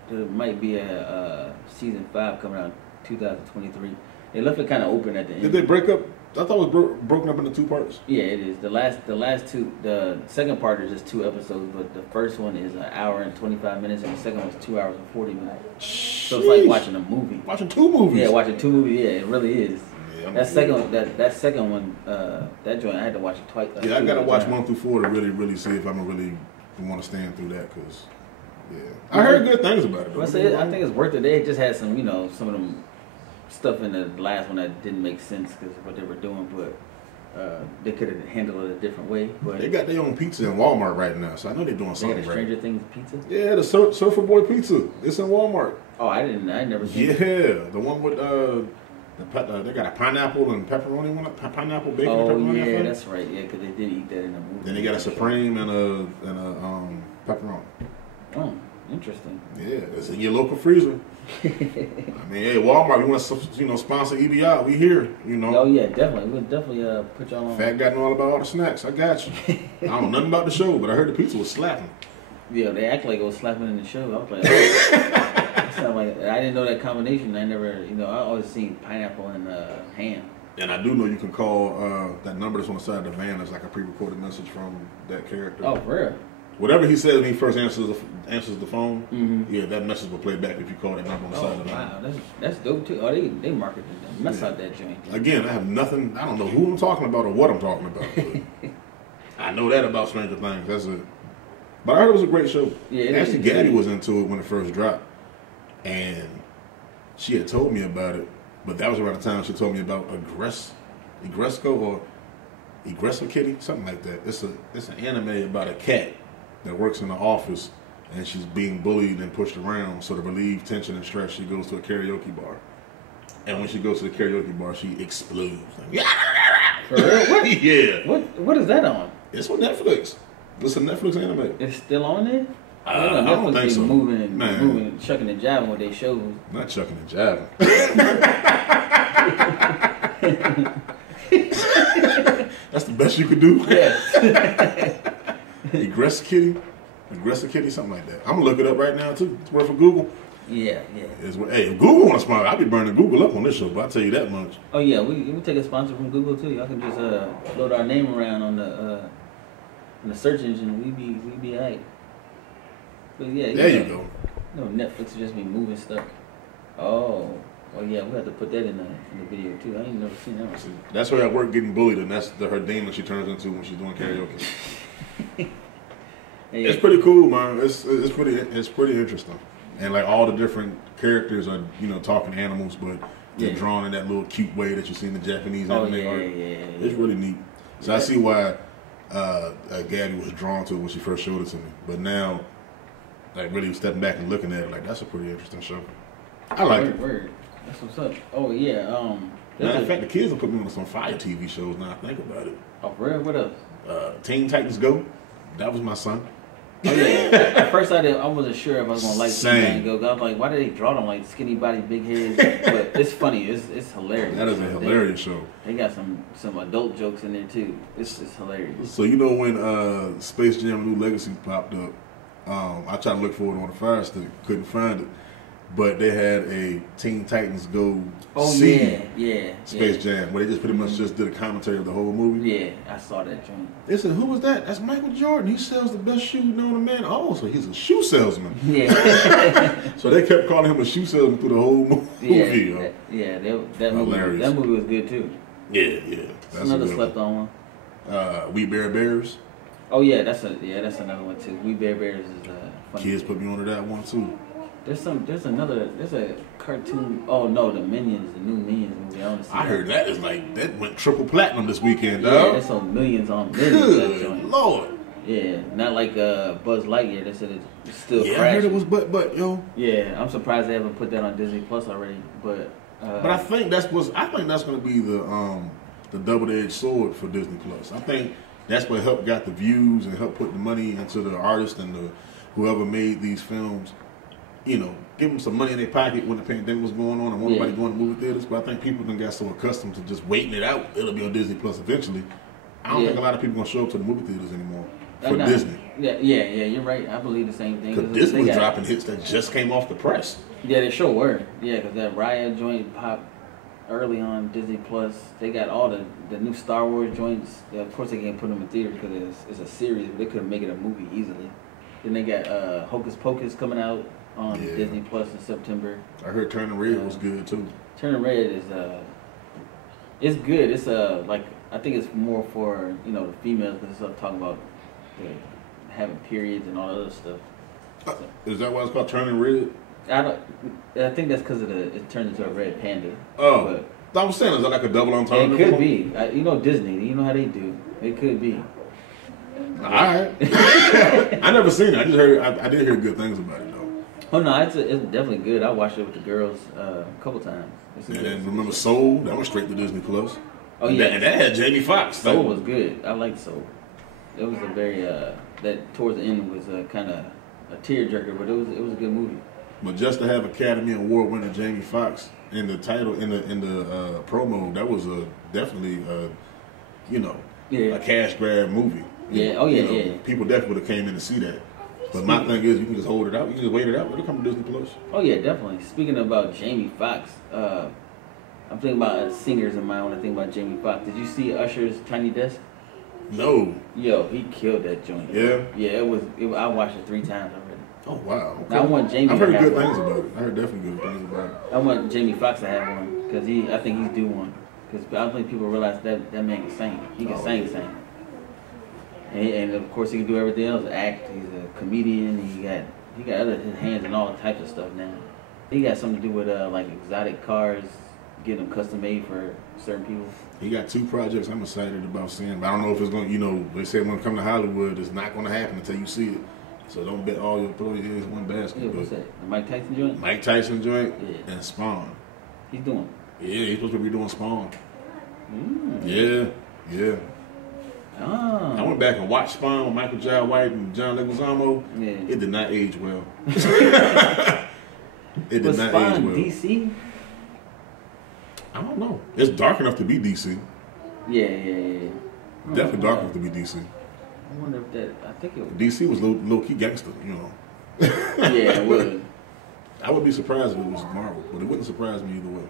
there might be a season 5 coming out in 2023. They left it kind of open at the end. Did they break up? I thought it was broken up into 2 parts. Yeah, it is. The last 2. The second part is just 2 episodes, but the first one is 1 hour and 25 minutes, and the second one is 2 hours and 40 minutes. Sheesh. So it's like watching a movie. Watching 2 movies. Yeah, watching 2 movies. Yeah, it really is. Yeah, that second one, that joint, I had to watch it twice. Yeah, I gotta watch 1 through 4 to really see if I'm gonna really want to stand through that, because I heard good things about it. Well, I think it's worth it. They just had some, some of them stuff in the last one that didn't make sense because of what they were doing, but they could have handled it a different way. But they got their own pizza in Walmart right now, so I know they're doing something right. Stranger Things pizza? Yeah, the Surfer Boy pizza. It's in Walmart. Oh, I never seen it. Yeah, the one with they got a pineapple and pepperoni one, pineapple bacon and pepperoni. Oh yeah, that's right. Yeah, because they did eat that in the movie. Then they got a Supreme and a pepperoni. Oh, interesting. Yeah, it's in your local freezer. I mean, hey, Walmart, we want to sponsor EBR. We here, Oh yeah, definitely. We'll definitely put y'all on. Fat guy know all about all the snacks. I got you. I don't know nothing about the show, but I heard the pizza was slapping. Yeah, they act like it was slapping in the show. I was like, oh. I didn't know that combination. I never, I always seen pineapple and ham. And I do know you can call that number that's on the side of the van. That's like a pre-recorded message from that character. Oh, for real? Whatever he says when he first answers the phone, yeah, that message will play back if you call that number on the side of the van. Wow, that's dope too. Oh, they marketed them. Mess out that joint. Again, I have nothing. I don't know who I'm talking about or what I'm talking about. But I know that about Stranger Things. That's it. But I heard it was a great show. Yeah, actually, Gabby was into it when it first dropped, and she had told me about it. But that was around the time she told me about Agresco or Aggressive Kitty, something like that. It's an anime about a cat that works in the office, and she's being bullied and pushed around. So to relieve tension and stress, she goes to a karaoke bar. And when she goes to the karaoke bar, she explodes. For real? What? Yeah. What is that on? It's on Netflix. It's a Netflix anime. It's still on there? I don't think so. Moving, chucking and jiving with their shows. Not chucking and jiving. That's the best you could do? Yes. Aggressive Kitty, something like that. I'm going to look it up right now, too. It's worth a Google. Yeah. Hey, if Google want to sponsor, I'll be burning Google up on this show, but I'll tell you that much. Oh, yeah, we take a sponsor from Google, too. Y'all can just float our name around on the search engine. We be all right. But yeah, there you go. Netflix just be moving stuff. Oh yeah, we have to put that in the video too. I ain't never seen that one. That's her at work getting bullied, and that's her demon she turns into when she's doing karaoke. Hey, it's pretty cool, man. It's pretty interesting, and like all the different characters are talking animals, but they're drawn in that little cute way that you see in the Japanese anime art. Yeah. It's really neat. So I see why Gabby was drawn to it when she first showed it to me. But now, like really stepping back and looking at it, like that's a pretty interesting show. I like it. Word. That's what's up. Oh yeah. Matter of fact, the kids will put me on some fire TV shows now. I think about it. Oh, for real? What else? Teen Titans Go. That was my son. Oh yeah. At first, I wasn't sure if I was gonna like Teen Titans Go. I was like, why did they draw them like skinny body, big heads? But it's funny. It's hilarious. That is a hilarious show. They got some adult jokes in there too. It's hilarious. So you know when Space Jam: New Legacy popped up, I tried to look for it on the Fire Stick, couldn't find it. But they had a Teen Titans Go Space Jam, where they just pretty much just did a commentary of the whole movie. Yeah, I saw that joint. They said, who was that? That's Michael Jordan. He sells the best shoes known to man. Oh, so he's a shoe salesman. Yeah. So they kept calling him a shoe salesman through the whole movie. That movie was good too. Yeah. That's another slept on one. We Bear Bears. Oh yeah, that's another one too. We Bear Bears is funny. Kids put me onto that one too. There's a cartoon. Oh no, the Minions, the new Minions movie. I heard that went triple platinum this weekend, dog. Yeah, there's some millions on millions. Good Lord. Yeah, not like Buzz Lightyear. They said it's still crashing. I heard it was but yo. Yeah, I'm surprised they haven't put that on Disney Plus already. But I think that's going to be the double-edged sword for Disney Plus. I think that's what helped got the views and helped put the money into the artists and whoever made these films. You know, give them some money in their pocket when the pandemic was going on and want nobody going to movie theaters. But I think people then got so accustomed to just waiting it out. It'll be on Disney Plus eventually. I don't think a lot of people going to show up to the movie theaters anymore for Disney. Yeah, you're right. I believe the same thing. Because Disney was dropping hits that just came off the press. Yeah, they sure were. Yeah, because that Raya joint popped early on Disney Plus. They got all the new Star Wars joints. Yeah, of course, they can't put them in theater because it's a series, but they could make it a movie easily. Then they got Hocus Pocus coming out on Disney Plus in September. I heard Turning Red was good too. Turning Red is it's good. It's like I think it's more for the females because it's talking about having periods and all that other stuff. Is that why it's called Turning Red? I think that's because it turned into a red panda. Oh, but I was saying, is that like a double entendre? It could be. Disney. You know how they do. It could be. All right. I never seen it. I just heard. I did hear good things about it though. Oh no, it's definitely good. I watched it with the girls a couple times. And then remember Soul? That went straight to Disney Plus. Oh yeah, and that had Jamie Foxx. Soul was good. I liked Soul. It was a very that towards the end was kind of a tearjerker, but it was a good movie. But just to have Academy Award winner Jamie Foxx in the title in the promo, that was definitely a cash grab movie. Yeah. Yeah. People definitely would have came in to see that. But my thing is, you can just hold it out. You can just wait it out. It'll come to Disney Plus. Oh yeah, definitely. Speaking about Jamie Foxx, I'm thinking about singers in mind when I think about Jamie Foxx. Did you see Usher's Tiny Desk? No. Yo, he killed that joint. Yeah. Yeah, I watched it 3 times already. Oh wow. Okay. Now, I want Jamie. I've heard good things about it. I heard definitely good things about it. I want Jamie Foxx to have one because I think he's due one. Because I don't think people realize that man can sing. He can sing. And of course he can do everything else. Act. He's a comedian. He got other hands in all types of stuff now. He got something to do with like exotic cars, getting them custom made for certain people. He got 2 projects I'm excited about seeing, but I don't know if it's going to, they say when it comes to Hollywood, it's not going to happen until you see it. So don't bet all your throw your eggs in one basket. Yeah, what's that? The Mike Tyson joint? Mike Tyson joint and Spawn. He's doing. Yeah, he's supposed to be doing Spawn. Yeah. Oh. I went back and watched Spawn with Michael Jai White and John Leguizamo. Yeah. It did not age well. It did Was not Spawn age well. DC? I don't know. It's dark enough to be DC. Yeah. Definitely dark enough to be DC. I wonder if that. I think it was. DC was low key gangster, Yeah, it was. I would be surprised if it was Marvel, but it wouldn't surprise me either way.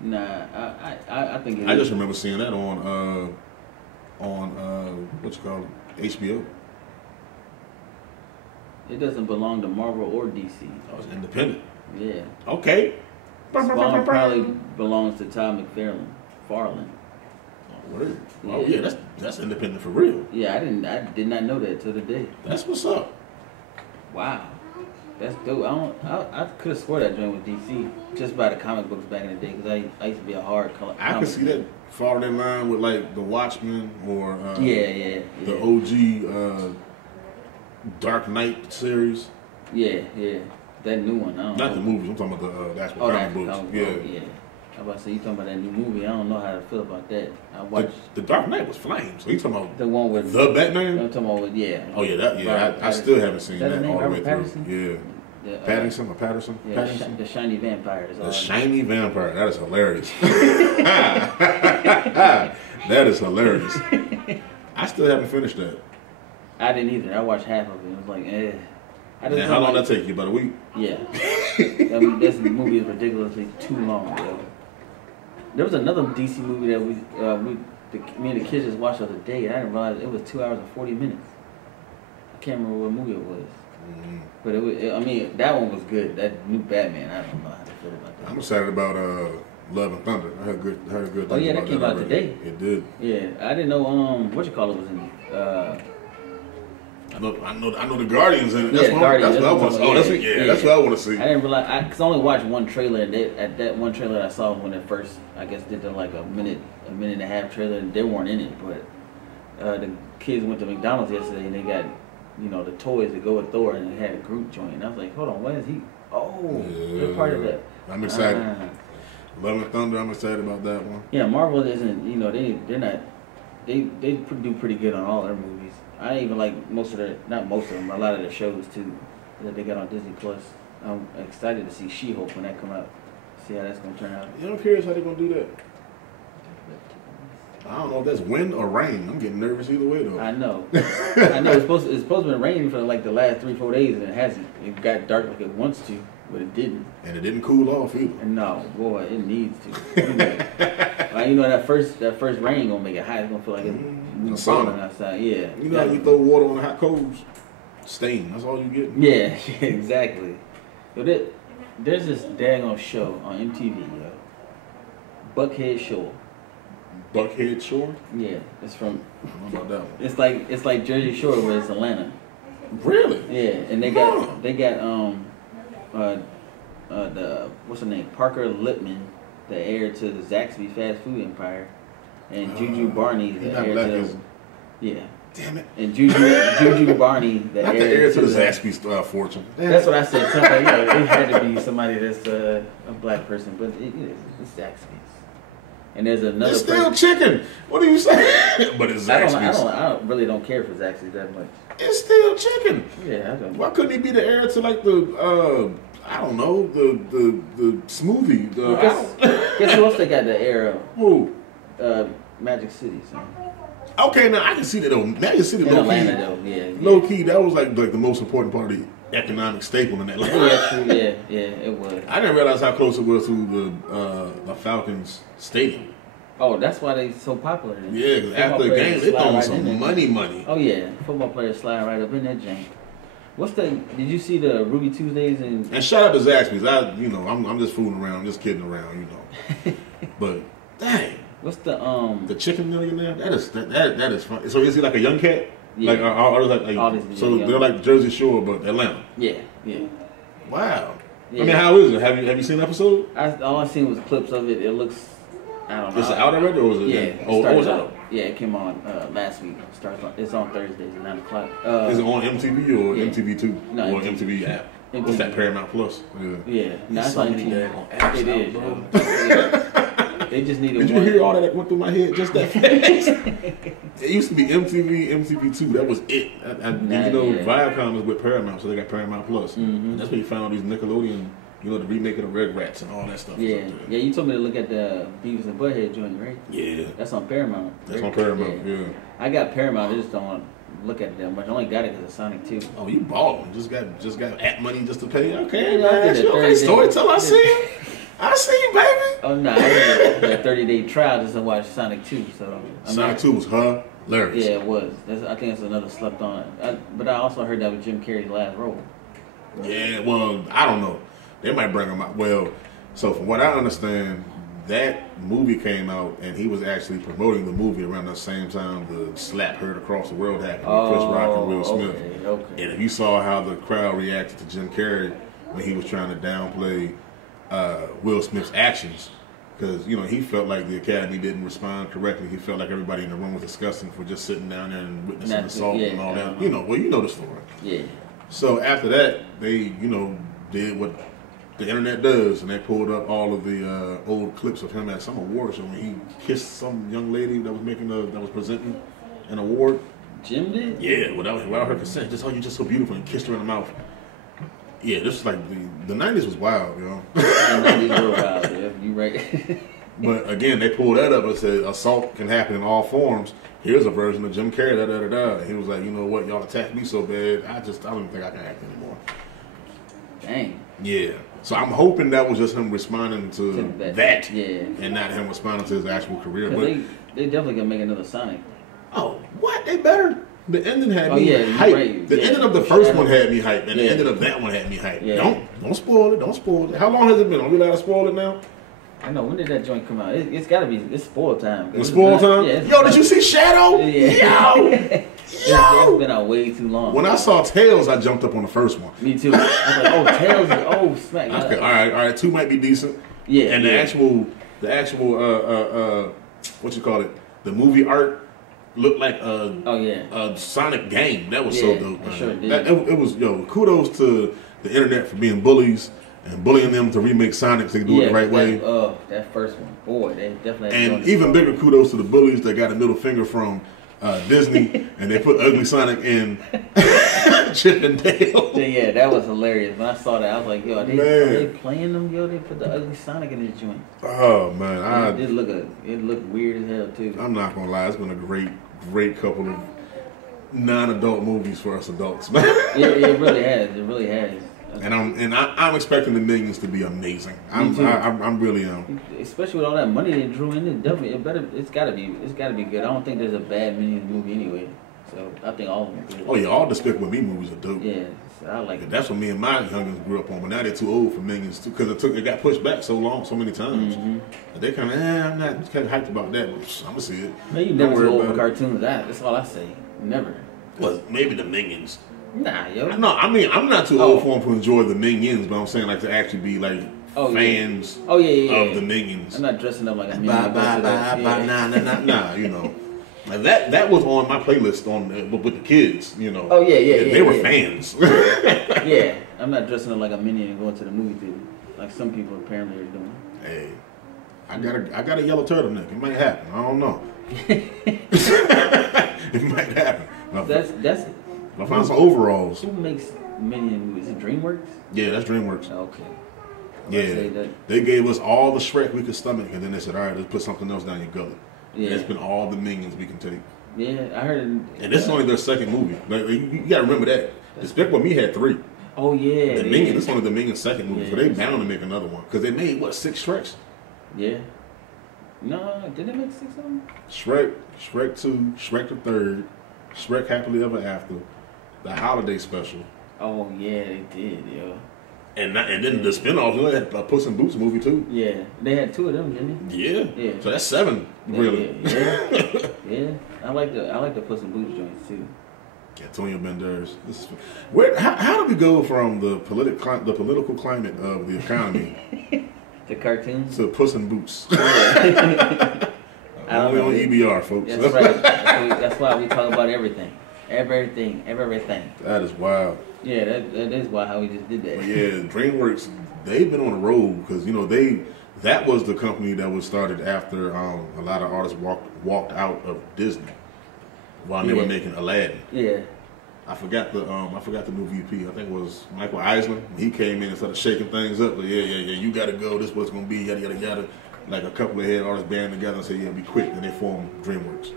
Nah, I think it I just remember seeing that on what you call it, HBO. It doesn't belong to Marvel or DC. Oh, it's independent. Yeah. Okay. Spawn probably belongs to Todd McFarlane. Oh, word. Yeah. Oh yeah, that's independent for real. Yeah, I did not know that till today. That's what's up. Wow. That's dope. I could have swore that joint with DC just by the comic books back in the day because I used to be a hard color. I could see that falling in line with like the Watchmen or the OG Dark Knight series. Yeah, that new one. I don't Not know. the movies. I'm talking about the actual comic books. Yeah. I'm about to say you talking about that new movie. I don't know how to feel about that. I watched the Dark Knight was flames. So you talking about the one with the Batman? I'm talking about Oh yeah, I still haven't seen that all the way Patterson? through. Yeah. Patterson or Patterson? Yeah, Patterson? the shiny vampire. The shiny vampire. That is hilarious. That is hilarious. I still haven't finished that. I didn't either. I watched half of it. It was like, eh. And how long did that take you? About a week? Yeah. This movie is ridiculously too long, bro. There was another DC movie that me and the kids just watched the other day, and I didn't realize it was 2 hours and 40 minutes. I can't remember what movie it was. Mm-hmm. But that one was good. That new Batman, I don't know how to feel about that. I'm excited about Love and Thunder. I heard good things Oh yeah, that about came out today. It did. Yeah, I didn't know what you call it was in. I know the Guardians in it. That's what I want to see. That's what I want to see. I didn't realize because I only watched one trailer, and at that one trailer I saw when it first, I guess, did like a minute and a half trailer, and they weren't in it. But the kids went to McDonald's yesterday, and they got the toys that go with Thor, and they had a group joint. And I was like, hold on, what is he? Oh, they're part of that. I'm excited. Love and Thunder. I'm excited about that one. Yeah, Marvel isn't. They're not. They do pretty good on all their movies. I even like not most of them, but a lot of their shows too that they got on Disney Plus. I'm excited to see She-Hulk when that come out. See how that's gonna turn out. I'm curious how they're gonna do that. I don't know if that's wind or rain. I'm getting nervous either way though. I know. It's supposed to be raining for like the last 3-4 days, and it hasn't. It got dark like it wants to, but it didn't. And it didn't cool off either. No, boy, it needs to. That first rain gonna make it hot. It's gonna feel like it's falling outside. Yeah. You know how you throw water on the hot coals? Stain. That's all you get. Yeah, exactly. But there's this daggone show on MTV, yo. Buckhead Shore. Buckhead Shore? Yeah, it's from. I don't know about that one. It's like Jersey Shore, but it's Atlanta. Really? Yeah, and they got the what's her name, Parker Lipman, the heir to the Zaxby fast food empire, and Juju Barney, the heir to Damn it. And Juju Barney, the heir to the Zaxby fortune. That's what I said. Something, it had to be somebody that's a black person, but it's Zaxby's. And there's another. It's still chicken. What are you saying? But it's Zaxby's. I really don't care for Zaxby's that much. It's still chicken. Yeah, I don't. Why couldn't he be the heir to like the I don't know, the smoothie? Guess who else they got the heir of? Who? Magic City. Son. Okay, now I can see that though. Magic City, low Atlanta, key. though. Yeah. Low key, that was like the most important part of the economic staple in Atlanta. Yeah, true. Yeah, it was. I didn't realize how close it was to the Falcons stadium. Oh, that's why they so popular. Yeah, because after the game, they throwing some money. Oh yeah, football players slide right up in that jank. Did you see the Ruby Tuesdays and shout out to Zaxby's. I'm just fooling around, I'm just kidding around, But dang. What's the chicken millionaire? That is fun. So is he like a young cat? Yeah. So they're like Jersey Shore, but Atlanta. Yeah. Wow. Yeah. I mean, how is it? Have you seen the episode? All I seen was clips of it. It looks, I don't know. It's out already, or was it? Yeah, it came on last week. It's on Thursdays at 9 o'clock. Is it on MTV or MTV2? No, or MTV app? What's that, Paramount Plus? Yeah. That's on MTV. It is. They just needed. Did you hear all that went through my head just that fast? It used to be MTV, MTV2. That was it. Viacom is with Paramount, so they got Paramount Plus. Mm-hmm. And that's where you found these Nickelodeon, the remake of the Red Rats and all that stuff. Yeah, you told me to look at the Beavis and Butthead joint, right? Yeah. That's on Paramount. That's on Paramount, yeah. I got Paramount, I just don't look at it that much. I only got it because of Sonic 2. Oh, you balling. Just got app money just to pay. Okay, storyteller, I see. I see you, baby. Oh, no, I did a 30-day trial just to watch Sonic 2. Sonic 2 was hilarious. Yeah, it was. I think it's another slept on. But I also heard that was Jim Carrey's last role. Yeah, well, I don't know. They might bring him out. Well, so from what I understand, that movie came out, and he was actually promoting the movie around the same time the slap heard across the world happened with Chris Rock and Will Smith. Okay. Okay. And if you saw how the crowd reacted to Jim Carrey when he was trying to downplay Will Smith's actions, because he felt like the Academy didn't respond correctly. He felt like everybody in the room was disgusting for just sitting down there and witnessing assault and all that. Well, you know the story. Yeah. So after that, they did what the internet does, and they pulled up all of the old clips of him at some award show when he kissed some young lady that was presenting an award. Jim did? Yeah, without her consent. Just you're just so beautiful, and kissed her in the mouth. Yeah, this is like the 90s was wild, The 90s were wild, yeah. You right. But again, they pulled that up and said assault can happen in all forms. Here's a version of Jim Carrey, And he was like, you know what, y'all attacked me so bad, I don't think I can act anymore. Dang. Yeah. So I'm hoping that was just him responding to that, yeah, and not him responding to his actual career. But they definitely gonna make another Sonic. Oh, what? They better. The ending had me hyped. Right. The ending of the first one had me hyped, and the ending of that one had me hyped. Yeah. Don't spoil it. Don't spoil it. How long has it been? Are we allowed to spoil it now? I know. When did that joint come out? It's got to be. It's spoil time. It's spoil time? Yeah, Yo, did you see Shadow? Yeah. Yo! It's been out way too long. When I saw Tails, I jumped up on the first one. Me too. I was like, oh, Tails. Smack. Okay, all right. 2 might be decent. Yeah. And the actual, what you call it? The movie art looked like a Sonic game. That was so dope, man. Sure did. It was, kudos to the internet for being bullies and bullying them to remake Sonic so they do it the right way. That first one. Boy, they definitely And even bigger kudos to the bullies that got a middle finger from Disney and they put Ugly Sonic in Chip and Dale. Yeah, that was hilarious. When I saw that, I was like, yo, are they playing them? Yo, they put the Ugly Sonic in this joint. Oh, man. It looked weird as hell, too. I'm not going to lie. It's been a great couple of non-adult movies for us adults, man. Yeah, it really has. It really has. And I'm expecting the Minions to be amazing. I'm really especially with all that money they drew in. It's gotta be good. I don't think there's a bad Minions movie anyway. So I think all of them are good. Oh yeah, all Despicable Me movies are dope. Yeah, so I like it. That's what me and my youngins grew up on. But now they're too old for Minions too, because it got pushed back so many times. Mm-hmm. They kind of I'm not kind of hyped about that. But I'm gonna see it. Man, you never too old for cartoons. That's all I say. Never. Well, maybe the Minions. Nah, yo. No, I mean I'm not too old for them to enjoy the Minions, but I'm saying like to actually be like fans of the Minions. I'm not dressing up like a Minion. Nah, Like that was on my playlist with the kids, Oh yeah. They were fans. Yeah, I'm not dressing up like a Minion and going to the movie theater like some people apparently are doing. Hey, I got a yellow turtleneck. It might happen. I don't know. It might happen. That's. I'll find some overalls. Who makes Minion movies? Is it DreamWorks? Yeah, that's DreamWorks. Okay. Yeah, they gave us all the Shrek we could stomach, and then they said, all right, let's put something else down your gullet. Yeah. And it's been all the Minions we can take. Yeah, I heard it. And this is only their second movie. Like, you got to remember that. Despicable Me had 3. Oh, yeah. The Minions, this is only the Minions' second movie, so they bound to make another one. Because they made, 6 Shreks? Yeah. No, did they make 6 of them? Shrek 2, Shrek the Third, Shrek Happily Ever After, the Holiday Special. Oh, yeah, they did, yo. And then the spinoff, they had a Puss in Boots movie, too. Yeah, they had 2 of them, didn't they? Yeah. So that's 7, really. Yeah. I like the Puss in Boots joints, too. Antonio Banderas. How do we go from the political climate of the economy to cartoons to Puss in Boots? Only on EBR, folks. That's right. That's why we talk about everything. Everything. That is wild. Yeah, that is why how we just did that. But yeah, DreamWorks, they've been on the road because that was the company that was started after a lot of artists walked out of Disney while they were making Aladdin. Yeah. I forgot the new VP. I think it was Michael Eisner. He came in and started shaking things up. But yeah, you got to go. This is what's going to be. Yada. Like a couple of head artists band together and said, yeah, be quick. And they formed DreamWorks.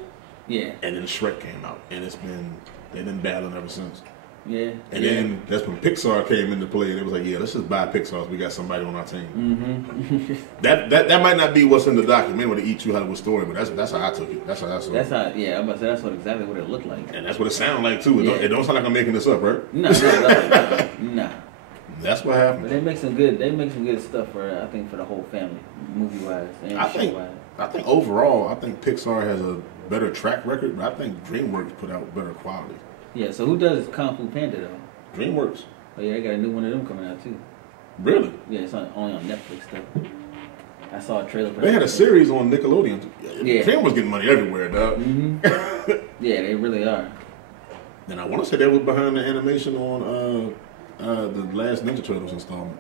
Yeah. And then Shrek came out, and they've been battling ever since. Yeah. And then that's when Pixar came into play, and it was like, yeah, let's just buy Pixar. So we got somebody on our team. Mm-hmm. that might not be what's in the documentary, the E2 Hollywood story, but that's how I took it. That's how I saw it. That's how. Yeah, I'm about to say that's exactly what it looked like. And that's what it sounded like too. It don't sound like I'm making this up, right? No. That's what happened. But they make some good stuff for the whole family, movie wise and show wise. I think overall, Pixar has a better track record, but I think DreamWorks put out better quality. Yeah, so who does Kung Fu Panda though? DreamWorks. Oh yeah, they got a new one of them coming out too. Really? Yeah, it's only on Netflix though. I saw a trailer for They had a series on Nickelodeon. Yeah. DreamWorks getting money everywhere, dog. Mm-hmm. Yeah, they really are. And I want to say they was behind the animation on the last Ninja Turtles installment.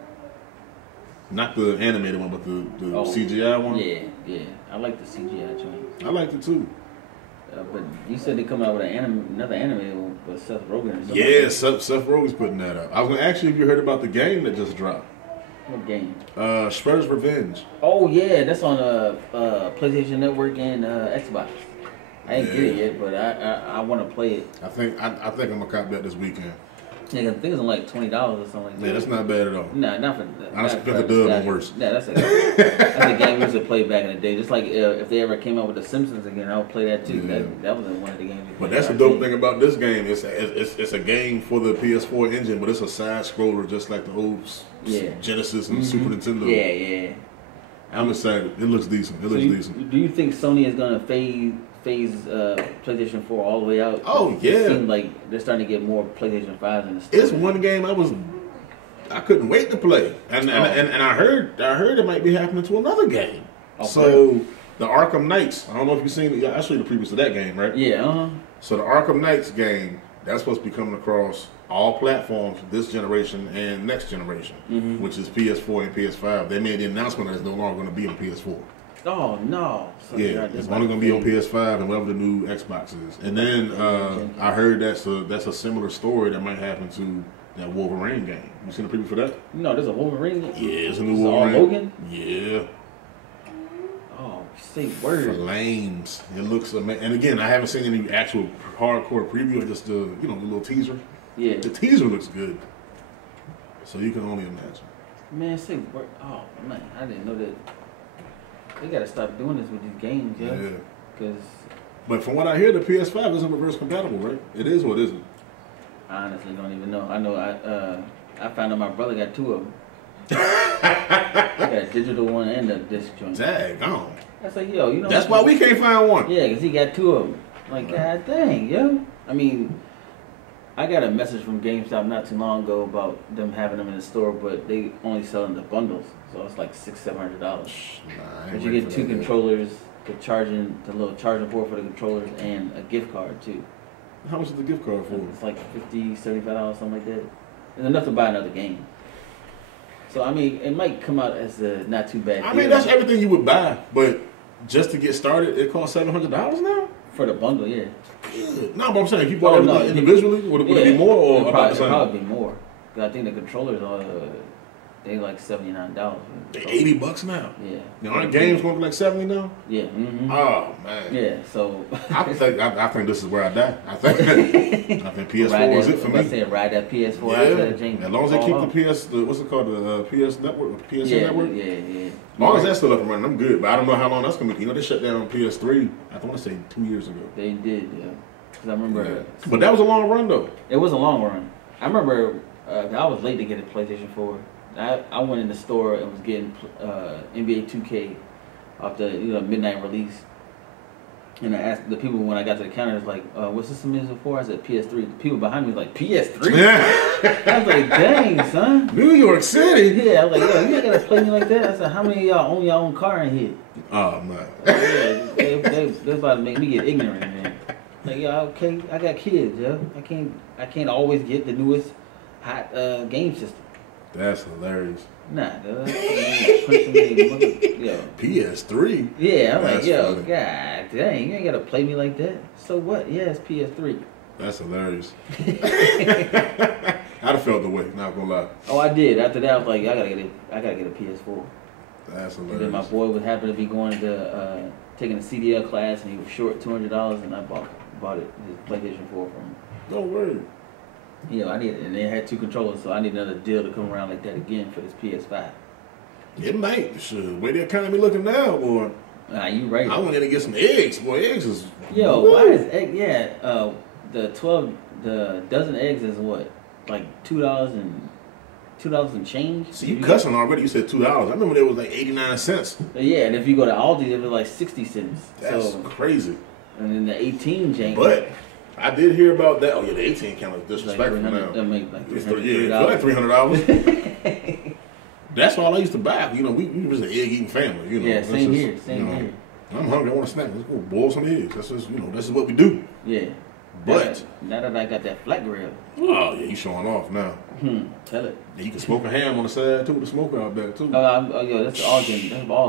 Not the animated one, but the CGI one. Yeah, yeah. I like the CGI joint. I liked it too. But you said they come out with another animated one with Seth Rogen. Or something. Yeah, Seth Rogen's putting that up. I was going to ask you if you heard about the game that just dropped. What game? Shredder's Revenge. Oh yeah, that's on PlayStation Network and Xbox. I ain't get it yet, but I want to play it. I think I'm gonna cop that this weekend. Yeah, I think it's only like $20 or something like that. Yeah, that's not bad at all. Nah, not for. I spent the dub on worse. Yeah, that's a game we used to play back in the day. Just like if they ever came out with The Simpsons again, I would play that too. Yeah. That was one of the games. But that's the dope thing about this game. It's a game for the PS4 engine, but it's a side scroller just like the old Genesis and Super Nintendo. Yeah, yeah. I'm excited. It looks decent. It looks decent. Do you think Sony is gonna phase PlayStation 4 all the way out? Oh yeah. It seems like they're starting to get more PlayStation 5s in the store. It's one game I couldn't wait to play, and I heard it might be happening to another game. Oh, so the Arkham Knights. I don't know if you've seen it. I showed you the previews to that game, right? Yeah. So the Arkham Knights game, that's supposed to be coming across all platforms this generation and next generation, which is PS4 and PS5. They made the announcement that it's no longer going to be on PS4. Oh no! So yeah, it's only going to be on PS5 and whatever the new Xbox is. And then I heard that's a similar story that might happen to that Wolverine game. You seen the preview for that? No, there's a Wolverine game? Yeah, it's a new Wolverine. All Logan? Yeah. Oh, say word. Flames. It looks amazing. And again, I haven't seen any actual hardcore preview. Just the little teaser. Yeah. The teaser looks good. So you can only imagine. Man, say word. Oh man, I didn't know that. They gotta stop doing this with these games, yeah. Cause. But from what I hear, the PS5 isn't reverse compatible, right? It is or it isn't? I honestly don't even know. I know I found out my brother got two of them. I got a digital one and a disc joint. Daggone. That's like, yo, That's why we can't find one. Yeah, because he got two of them. Like, god dang, yo. I mean, I got a message from GameStop not too long ago about them having them in the store, but they only selling the bundles. So it's like $600-700. But you get two controllers, the little charging port for the controllers, and a gift card too. How much is the gift card for? It's like $50-$75, something like that. It's enough to buy another game. So I mean, it might come out as a not too bad deal. I mean, that's everything you would buy, but just to get started, it costs $700 now for the bundle. Yeah. No, but I'm saying if you bought everything individually, would it be more or about the same? It'd probably be more. Cause I think the controllers are they like $79. They're $80 now. Yeah. Now aren't games going to be like $70 now? Yeah. Mm-hmm. Oh man. Yeah. So I think this is where I die. I think PS4 is it for me. I said ride that PS4 out there, James. As long as they keep the what's it called, the PS Network, PSN Network. Yeah. As long as that's still up and running, I'm good. But I don't know how long that's gonna be. They shut down PS3. I want to say 2 years ago. They did, yeah. Because I remember. Yeah. But that was a long run though. It was a long run. I remember I was late to get a PlayStation 4. I went in the store and was getting NBA 2K off the midnight release. And I asked the people when I got to the counter, it's like, what system is it for? I said PS3. The people behind me was like, PS3? I was like, dang, son. New York City? Yeah, I was like, yo, you ain't got to play me like that. I said, how many of y'all own your own car in here? Oh, man. They about to make me get ignorant, man. Like, yo, okay, I got kids, yo. I can't always get the newest hot game system. That's hilarious. Nah, dude. PS3? Yeah, I'm like, yo, funny. God dang, you ain't gotta play me like that. So what? Yeah, it's PS3. That's hilarious. I'd have felt the way, not gonna lie. Oh, I did. After that, I was like, I gotta get a PS4. That's hilarious. And then my boy was happy to be going to taking a CDL class, and he was short $200, and I bought it his PlayStation 4 from him. No word. And they had two controllers, so I need another deal to come around like that again for this PS5. It might. Sure. Way the economy looking now, boy. You right. I wanted to get some eggs, boy. Eggs is. Yo, why is egg? Yeah, the dozen eggs is what, like $2 and change. See, you cussing already. You said $2. I remember there was like 89 cents. Yeah, and if you go to Aldi, it was like 60 cents. That's crazy. And then the 18 change. But I did hear about that. Oh yeah, the 18 count is disrespectful like now. That make like $300. That's all I used to buy. You know, we was an egg eating family. You know, yeah, same here. Here. I'm hungry. I want a snack. Let's go boil some eggs. That's just this is what we do. Yeah. But now that I got that flat grill. Oh yeah, you showing off now. Tell it. And you can smoke a ham on the side too. The smoker out there too. That's all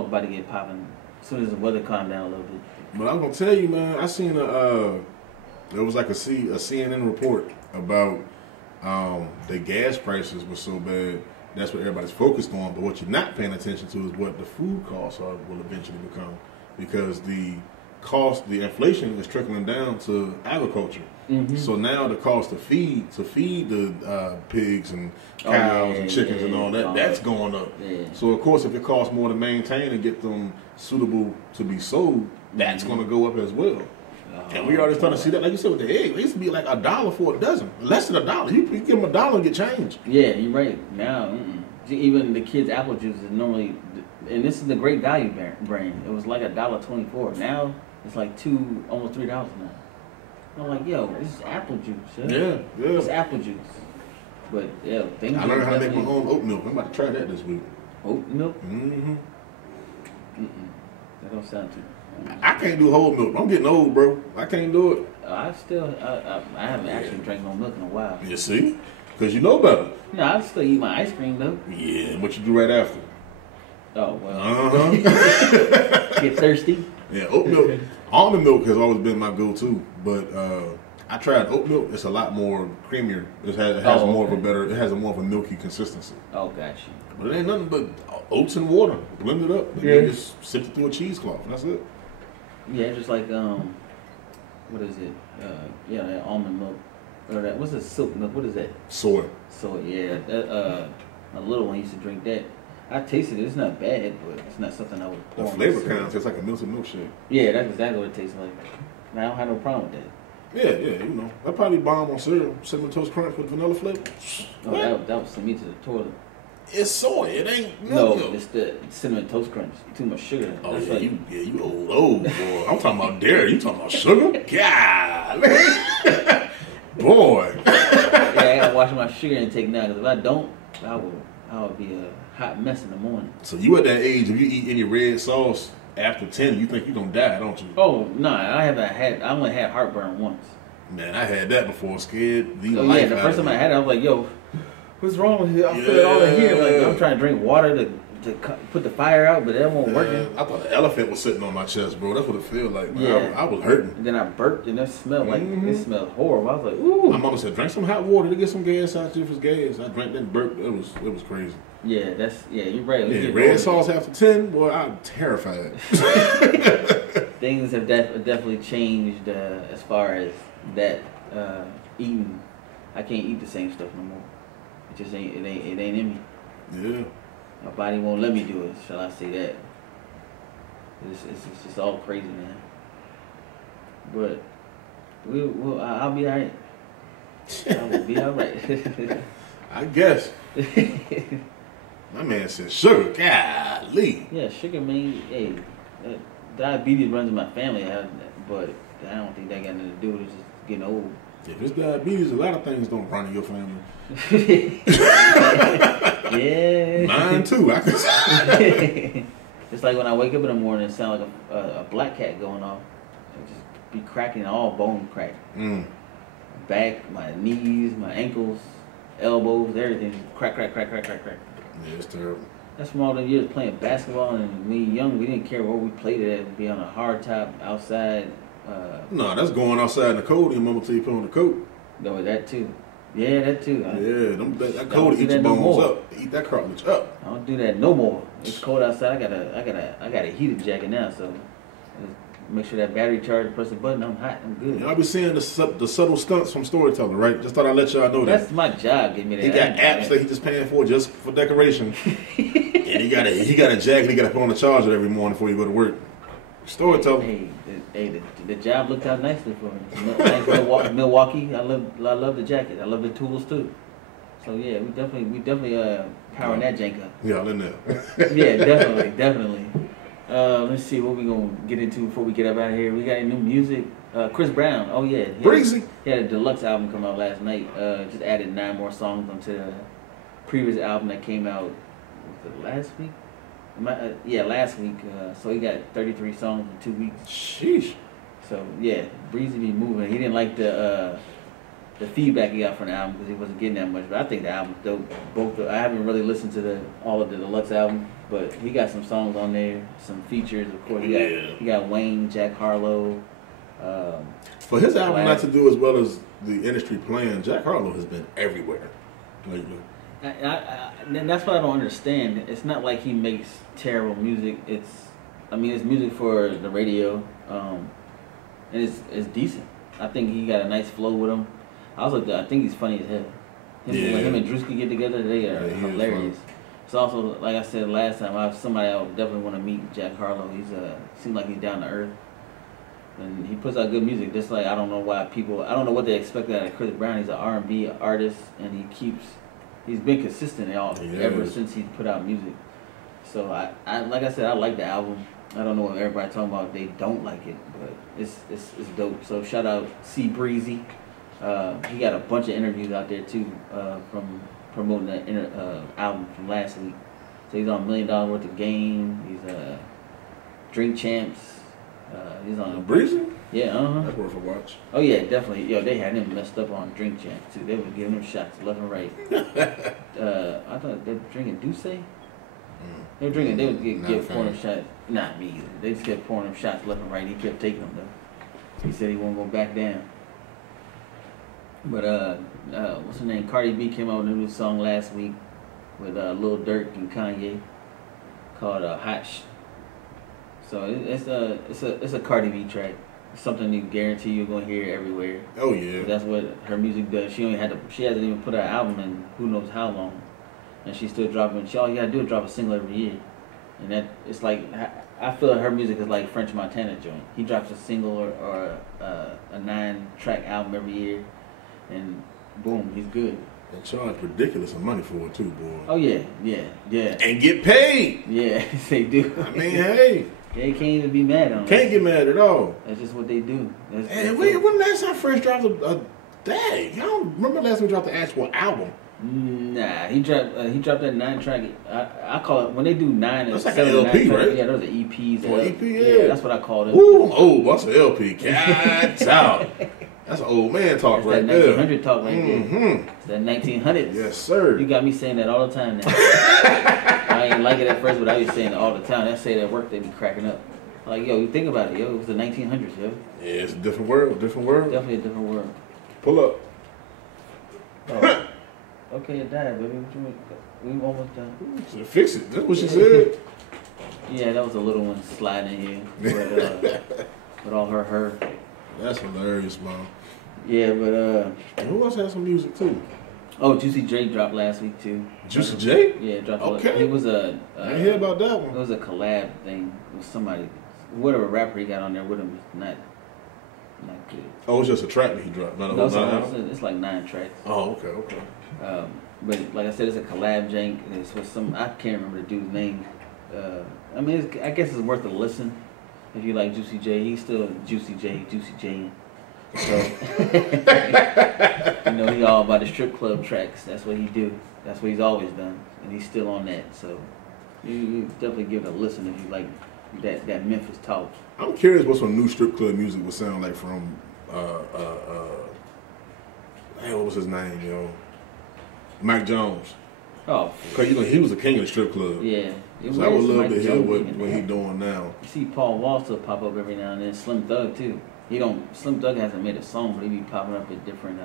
about to get popping as soon as the weather calm down a little bit. But I'm gonna tell you, man. I seen there was like a CNN report about the gas prices were so bad. That's what everybody's focused on. But what you're not paying attention to is what the food costs will eventually become, because the inflation is trickling down to agriculture. Mm-hmm. So now the cost to feed the pigs and cows and chickens and all that, that's going up. Yeah. So of course, if it costs more to maintain and get them suitable to be sold, that's going to go up as well. And we already starting to see that, like you said, with the egg. It used to be like $1 for a dozen, less than $1. You give them $1 and get change. Yeah, you're right. Now, even the kids' apple juice is normally, and this is the great value brand. It was like $1.24. Now it's like almost $3 now. I'm like, yo, this is apple juice. Yeah. It's apple juice. But yeah, things. I learned how to make my own oat milk. I'm about to try that this week. Oat milk? Mm-hmm. That don't sound too. I can't do whole milk. I'm getting old, bro. I can't do it. I haven't actually drank no milk in a while. You see? Because you know better. No, I still eat my ice cream, though. Yeah, what you do right after? Oh, well. Uh-huh. Get thirsty? Yeah, oat milk. Almond milk has always been my go-to, but I tried oat milk. It's a lot more creamier. It has more of a milky consistency. Oh, gotcha. But it ain't nothing but oats and water. Blend it up. And then just sift it through a cheesecloth. That's it. Yeah, just like, what is it? That almond milk. Or that, what's the silk milk? What is that? Soy. Soy, yeah. My little one used to drink that. I tasted it. It's not bad, but it's not something I would pour. The flavor kind of tastes like a melted milkshake. Yeah, that's exactly what it tastes like. And I don't have no problem with that. Yeah, I probably bomb on cereal. Cinnamon Toast Crunch with vanilla flavor. Oh, that was send me to the toilet. It's soy. It ain't milk. No, it's the Cinnamon Toast Crunch. Too much sugar. Oh, that's you old boy. I'm talking about dairy. You talking about sugar? God. Boy. Yeah, I gotta watch my sugar intake now, because if I don't, I would be a hot mess in the morning. So you at that age, if you eat any red sauce after 10, you think you're gonna die, don't you? Oh, no, I only had heartburn once. Man, I had that before. Scared the life out of me. Yeah, the first time I had it, I was like, yo, what's wrong with you? I feel it all in here. Like, I'm trying to drink water to put the fire out, but that won't work. I thought an elephant was sitting on my chest, bro. That's what it feels like, man. Yeah. I was hurting. And then I burped, and that smelled like, it smelled horrible. I was like, ooh. My mama said, drink some hot water to get some gas out you if it's gas. I drank that and burped. It was crazy. Yeah, you're right. Yeah, red sauce after 10, boy, I'm terrified. Things have definitely changed as far as that eating. I can't eat the same stuff no more. It just ain't in me. Yeah. My body won't let me do it, shall I say that. It's just all crazy, man. But I'll be alright. I will be alright. I guess. My man said sugar, golly. Yeah, sugar, man. Hey, diabetes runs in my family, but I don't think that got nothing to do with it. It's just getting old. If it's diabetes, a lot of things don't run in your family. Yeah. Mine too. I can. It's like when I wake up in the morning, it sounds like a black cat going off. I just be cracking, all bone crack. Back, my knees, my ankles, elbows, everything just crack. Yeah, it's terrible. That's from all the years playing basketball, and when we young, we didn't care where we played it at. We'd be on a hard top outside. No, that's going outside in the cold and your mama tell you put on the coat. No, that too. Yeah, that too. That cold eat your bones up. Eat that cartilage up. I don't do that no more. It's cold outside. I got a heated jacket now, so make sure that battery charge. Press the button. I'm hot. I'm good. I'll be seeing the subtle stunts from storytelling, right? Just thought I'd let y'all know that. That's my job. Give me that. He got apps that he just paying for just for decoration, and he got a jacket he got to put on the charger every morning before you go to work. Storytelling. Hey, the job looked out nicely for me. Milwaukee. I love the jacket. I love the tools too. So yeah, we definitely powering that jank up. Yeah, in there. Yeah, definitely. Let's see what we gonna get into before we get up out of here. We got any new music. Chris Brown. Oh yeah, Breezy. He had a deluxe album come out last night. Just added 9 more songs onto the previous album that came out. Was it last week? Last week. So he got 33 songs in 2 weeks. Sheesh. So yeah, Breezy be moving. He didn't like the feedback he got from the album because he wasn't getting that much. But I think the album's dope. I haven't really listened to all of the deluxe album, but he got some songs on there, some features. Of course, he got Wayne, Jack Harlow. For his album not to do as well as the industry playing, Jack Harlow has been everywhere lately. And that's what I don't understand. It's not like he makes terrible music. It's music for the radio, and it's decent. I think he got a nice flow with him. I think he's funny as hell. When him and Drewski get together, they are hilarious. It's also, like I said last time, I would definitely want to meet Jack Harlow. Seems like he's down to earth. And he puts out good music. Just like I don't know what they expect out of Chris Brown. He's an R&B artist, and he's been consistent ever since he put out music. So I like I said, I like the album. I don't know what everybody talking about. They don't like it, but it's dope. So shout out C Breezy. He got a bunch of interviews out there too from promoting that album from last week. So he's on $1 Million Worth of Game. He's Drink Champs. He's on Breezy? Yeah, That's worth a watch. Oh yeah, definitely. Yo, they had him messed up on Drink Champs too. They were giving him shots left and right. I thought they were drinking Douce. They were drinking. They would get pouring him shots. Not me either. They just kept pouring him shots left and right. He kept taking them though. He said he won't go back down. But what's her name? Cardi B came out with a new song last week with Lil Durk and Kanye called Hot. So it's a Cardi B track. It's something you guarantee you're gonna hear everywhere. Oh yeah. That's what her music does. She hasn't even put out an album in who knows how long, and she's still dropping. All you gotta do is drop a single every year, and it's like I feel her music is like French Montana joint. He drops a single or a 9-track album every year, and boom, he's good. And charge ridiculous money for it too, boy. Oh yeah. And get paid. Yeah, they do. I mean, hey. They can't even be mad on it. Can't get mad at all. That's just what they do. And when last time Fresh dropped a dang? I don't remember last time he dropped the actual album. Nah, he dropped that 9-track. I call it when they do 9. That's like an LP, right? Yeah, those are EPs. EP, yeah. That's what I call it. Ooh, that's an LP. God out. That's an old man talk right there. That 1900 talk right there. It's that 1900s. Yes, sir. You got me saying that all the time now. I ain't like it at first, but I was saying it all the time. I say it at work, they be cracking up. Like, yo, you think about it, yo. It was the 1900s, yo. Yeah, it's a different world. Definitely a different world. Pull up. Oh. Okay, it died, baby. We almost done. So fix it. That's what she said. Yeah, that was a little one sliding in here. With all her. That's hilarious, man. Yeah, but and who else had some music too? Oh, Juicy J dropped last week too. Juicy J? Yeah, dropped. Okay. It was a. I didn't hear about that one. It was a collab thing with somebody, whatever rapper he got on there with him. Not good. Oh, it's just a track that he dropped. Not a no, whole album? it's like 9 tracks. Oh, okay. But like I said, it's a collab jank. It's with I can't remember the dude's name. I mean, I guess it's worth a listen if you like Juicy J. He's still Juicy J. So, he all about the strip club tracks. That's what he do. That's what he's always done, and he's still on that. So, you definitely give it a listen if you like that Memphis talk. I'm curious what some new strip club music would sound like from what was his name, yo? Mike Jones. Oh, because he was a king of the strip club. Yeah. So I would love to hear what he doing now. You see Paul Wall still pop up every now and then. Slim Thug too. Slim Thug hasn't made a song, but he be popping up at different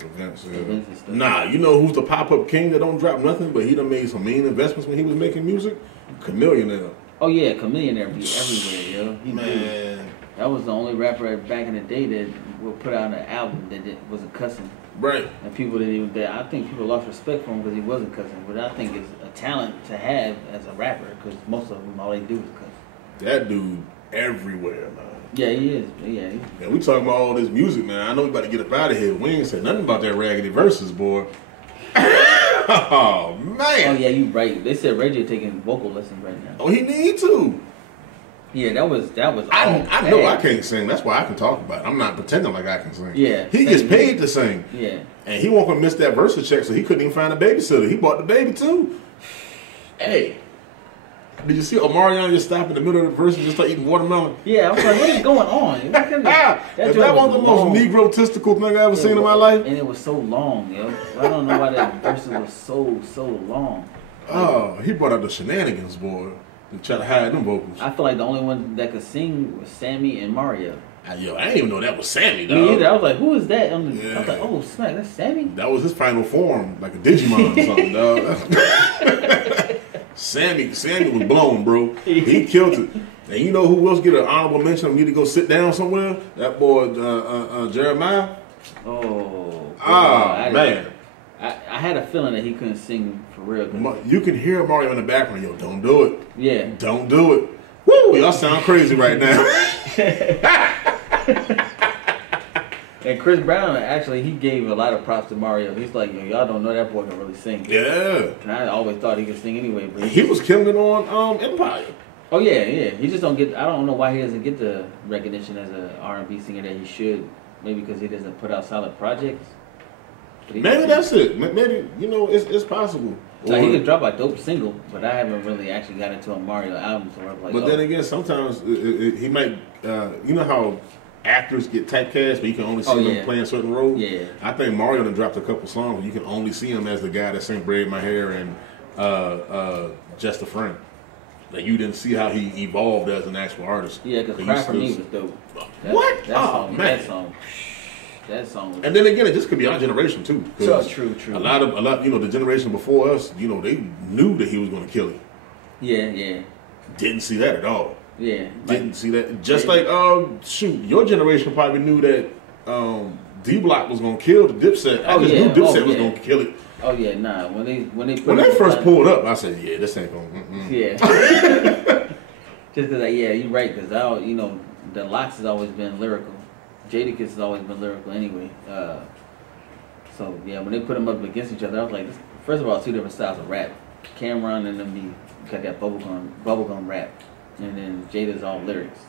events and stuff. Nah, you know who's the pop-up king that don't drop nothing, but he done made some mean investments when he was making music? Chameleon. Oh yeah, Chameleon be everywhere, yo. Man. That was the only rapper back in the day that would put out an album that wasn't cussing. Right. And people didn't even. I think people lost respect for him because he wasn't cussing. But I think it's a talent to have as a rapper because most of them, all they do is cuss. That dude everywhere, man. Yeah, he is. Yeah. And we talking about all this music, man. I know we about to get up out of here. We ain't said nothing about that Raggedy Versus, boy. Oh, man. Oh, yeah, you right. They said Ray J taking vocal lessons right now. Oh, he need to. Yeah, that was. I know I can't sing. That's why I can talk about it. I'm not pretending like I can sing. Yeah, he gets paid to sing. Yeah, and he won't miss that Versa check, so he couldn't even find a babysitter. He bought the baby too. Hey, did you see Omarion just stop in the middle of the verse and just start eating watermelon? Yeah, I was like, what is going on? That was the most Negro-tistical thing I ever seen in my life. And it was so long, yo. I don't know why that verse was so long. Oh, he brought out the shenanigans, boy. To try to hide them vocals. I feel like the only one that could sing was Sammy and Mario. I didn't even know that was Sammy, dog. Me either. I was like, who is that? I was like, oh, snap, that's Sammy? That was his final form, like a Digimon or something, dog. Sammy was blown, bro. He killed it. And you know who else get an honorable mention and need to go sit down somewhere? That boy, Jeremiah. Oh, man. I had a feeling that he couldn't sing for real. You can hear Mario in the background. Yo, don't do it. Yeah. Don't do it. Woo! Y'all sound crazy right now. And Chris Brown, actually, he gave a lot of props to Mario. He's like, yo, y'all don't know that boy can really sing. Yeah. And I always thought he could sing anyway. But he was killing it on Empire. Oh, yeah. He just don't get, I don't know why he doesn't get the recognition as an R&B singer that he should. Maybe because he doesn't put out solid projects. Maybe that's it. Maybe, it's possible. Like he could drop a dope single, but I haven't really actually got into a Mario album. So I'm like, but then again, sometimes he might, you know how actors get typecast, but you can only see them playing certain roles? Yeah. I think Mario done dropped a couple songs where you can only see him as the guy that sang Braid My Hair and Just a Friend. Like you didn't see how he evolved as an actual artist. Yeah, because Cry For Me was dope. That song. And then again, it just could be our generation too. So true. A lot, the generation before us, they knew that he was going to kill it. Yeah. Didn't see that at all. Yeah. Didn't see that. Just like, your generation probably knew that D Block was going to kill the Dipset. I just knew Dipset was going to kill it. Oh yeah, nah. When they first pulled up, I said, yeah, this ain't going. Yeah. Just because, you're right. Because the Locks has always been lyrical. Jadakiss has always been lyrical anyway. So yeah, when they put them up against each other, I was like, first of all, two different styles of rap. Cameron and them got that bubblegum rap, and then Jada's all lyrics.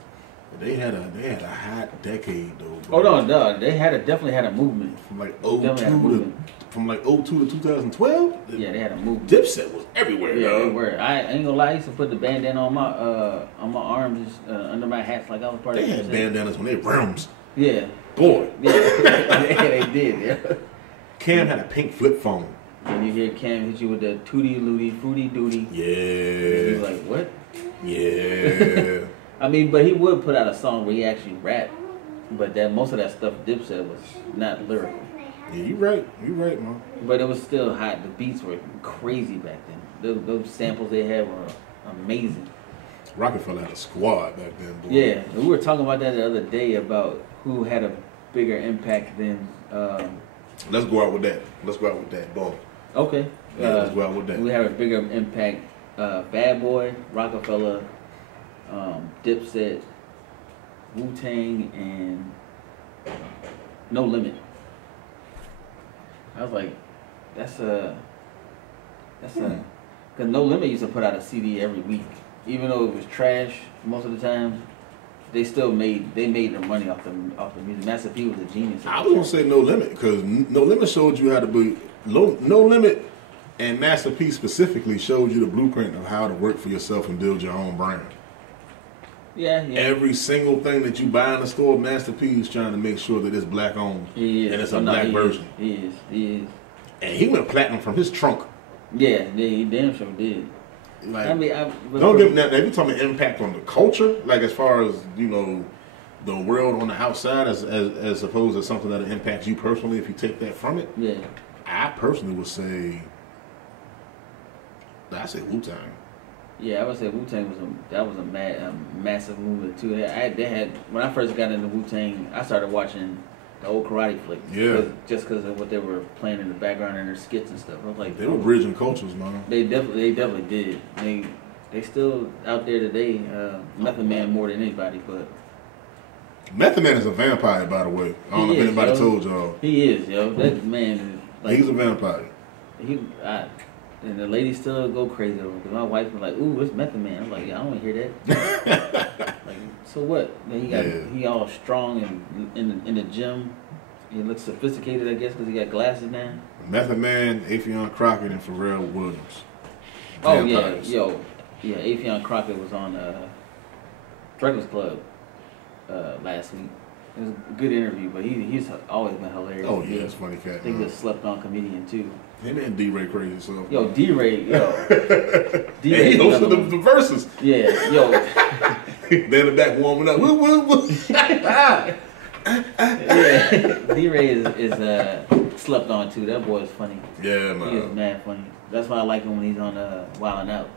They had a hot decade though. Bro. Oh no, they definitely had a movement from like 02 to 2012. Yeah, they had a movement. Dipset was everywhere. Yeah, dog. they were. I ain't gonna lie, I used to put the bandana on my arms, under my hats, like I was part of. They had bandanas when they rims. Yeah. Boy. Yeah, they did. Yeah. Cam had a pink flip phone. And you hear Cam hit you with the Tootie Lootie, Fruity Duty. Yeah. You're like, what? Yeah. I mean, but he would put out a song where he actually rapped, but most of that stuff Dipset was not lyrical. Yeah, you're right, man. But it was still hot. The beats were crazy back then. Those samples they had were amazing. Rockefeller had a squad back then, boy. Yeah, we were talking about that the other day about who had a bigger impact than. Let's go out with that. Boom. Okay. Yeah, let's go out with that. We have a bigger impact. Bad Boy, Rockefeller, Dipset, Wu-Tang, and No Limit. I was like, because No Limit used to put out a CD every week, even though it was trash most of the time. They still made their money off the music. Master P was a genius. I was gonna say No Limit because No Limit showed you how to be No Limit, and Master P specifically showed you the blueprint of how to work for yourself and build your own brand. Yeah. Every single thing that you buy in the store, Master P is trying to make sure that it's black owned. He is. And it's a black version. He is. And he went platinum from his trunk. Yeah, he damn sure did. Like, don't give now. If you're talking about impact on the culture, like as far as the world on the outside, as opposed to something that impacts you personally, if you take that from it. Yeah. I personally would say, I'd say Wu-Tang. Yeah, I would say Wu-Tang was a massive movement too. They had when I first got into Wu-Tang, I started watching the old karate flicks. Yeah. Just because of what they were playing in the background and their skits and stuff. I was like, they were bridging cultures, man. They definitely did. They still out there today. Method Man more than anybody, but Method Man is a vampire, by the way. I don't know if anybody told y'all. He is, yo. That man is he's a vampire. And the ladies still go crazy over it. Because my wife was like, ooh, it's Method Man. I'm like, yeah, I don't want to hear that. Like, so what? Then he all strong and in the gym. He looks sophisticated, I guess, because he got glasses now. Method Man, Affion Crockett, and Pharrell Williams. Oh, yeah. Yeah, Affion Crockett was on Breakfast Club last week. It was a good interview, but he's always been hilarious. Oh, yeah, it's funny cat. I think he's a slept-on comedian, too. Him and D-Ray crazy, so. Yo, D-Ray, yo. D-Ray, he hosted the verses. Yeah, yo. They're in the back warming up. Woo, woo, woo. Yeah, D-Ray is slept on, too. That boy is funny. Yeah, man. He is mad funny. That's why I like him when he's on Wildin' Out.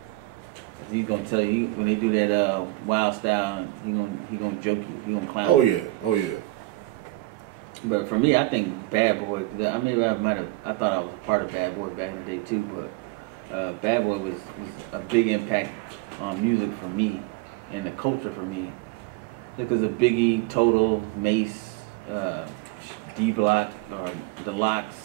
He's gonna tell you when they do that wild style, he gonna joke you. He gonna clown. Oh yeah. But for me, I think Bad Boy. I mean, I thought I was a part of Bad Boy back in the day too. But Bad Boy was a big impact on music for me and the culture for me. Because of Biggie, Total, Mace, D-Block, or The Locks.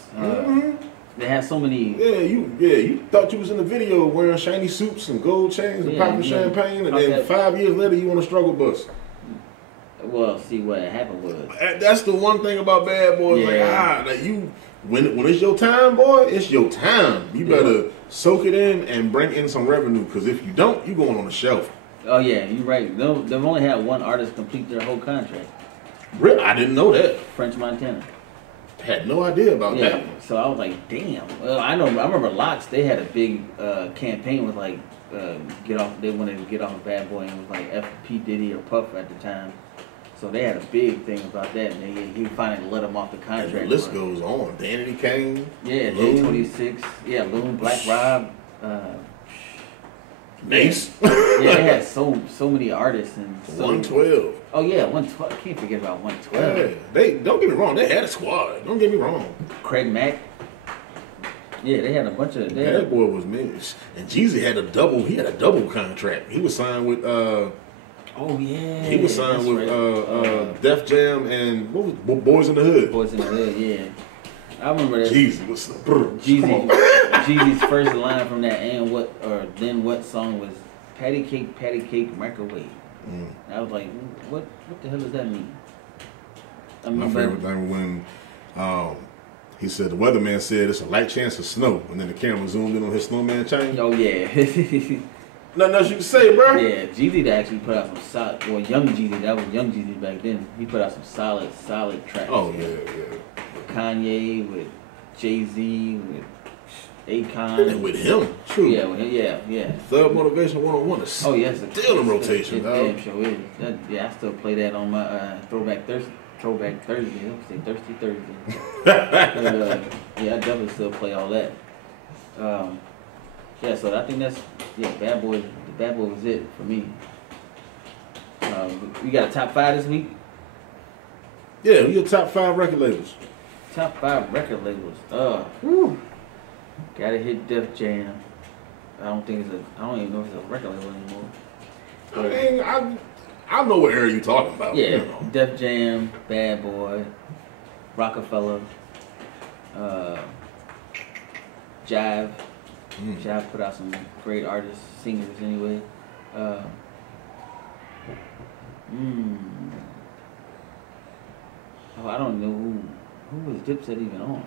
They had so many. Yeah, you thought you was in the video wearing shiny suits and gold chains and popping champagne, and then 5 years later you on a struggle bus. Well, see what happened was. That's the one thing about Bad Boys. Yeah. Like you when it's your time, boy, it's your time. You better soak it in and bring in some revenue, because if you don't, you going on the shelf. Oh yeah, you're right. They've only had one artist complete their whole contract. Really? I didn't know that. French Montana. Had no idea about that. So I was like, damn. Well, I remember Locks. They had a big campaign with like they wanted to get off of Bad Boy, and it was like F. P. Diddy or Puff at the time. So they had a big thing about that, and he finally let him off the contract. And the list goes on. Danity Kane. Yeah, J26. Yeah, Loon, Black Rob. Mace. Yeah, they had so many artists and 112. Oh yeah, 112. I can't forget about 112. Yeah, they don't get me wrong. They had a squad. Don't get me wrong. Craig Mack. Yeah, they had a bunch of. That boy was mean. And Jeezy had a double. He had a double contract. He was signed with. Oh yeah. He was signed with Def Jam and what was Boys in the Hood. Boys in the Hood. Yeah. I remember that. Jeezy was Jeezy's first line from that then what song was Patty Cake, Microwave. I was like, what the hell does that mean? My favorite thing when he said the weatherman said it's a light chance of snow, and then the camera zoomed in on his snowman chain. Oh yeah. Nothing else you can say, bro. Yeah, Jeezy actually put out some solid. Well, Young Jeezy, that was Young Jeezy back then. He put out some solid tracks. Oh yeah. Kanye, with Jay-Z, with Akon. And with him, true. Yeah. Thug Motivation 101 is still in rotation, dog. Damn sure is. I still play that on my Throwback Thursday. I don't say Thirsty Thursday. I definitely still play all that. So I think that's Bad Boy. The Bad Boy was it for me. We got a top 5 this week. Yeah, we got top 5 record labels. Top 5 record labels. Gotta hit Def Jam. I don't even know if it's a record label anymore. I mean, I know what area you're talking about. Yeah, you know. Def Jam, Bad Boy, Rockefeller, Jive. Jive put out some great artists, singers anyway. I don't know who was Dipset even on.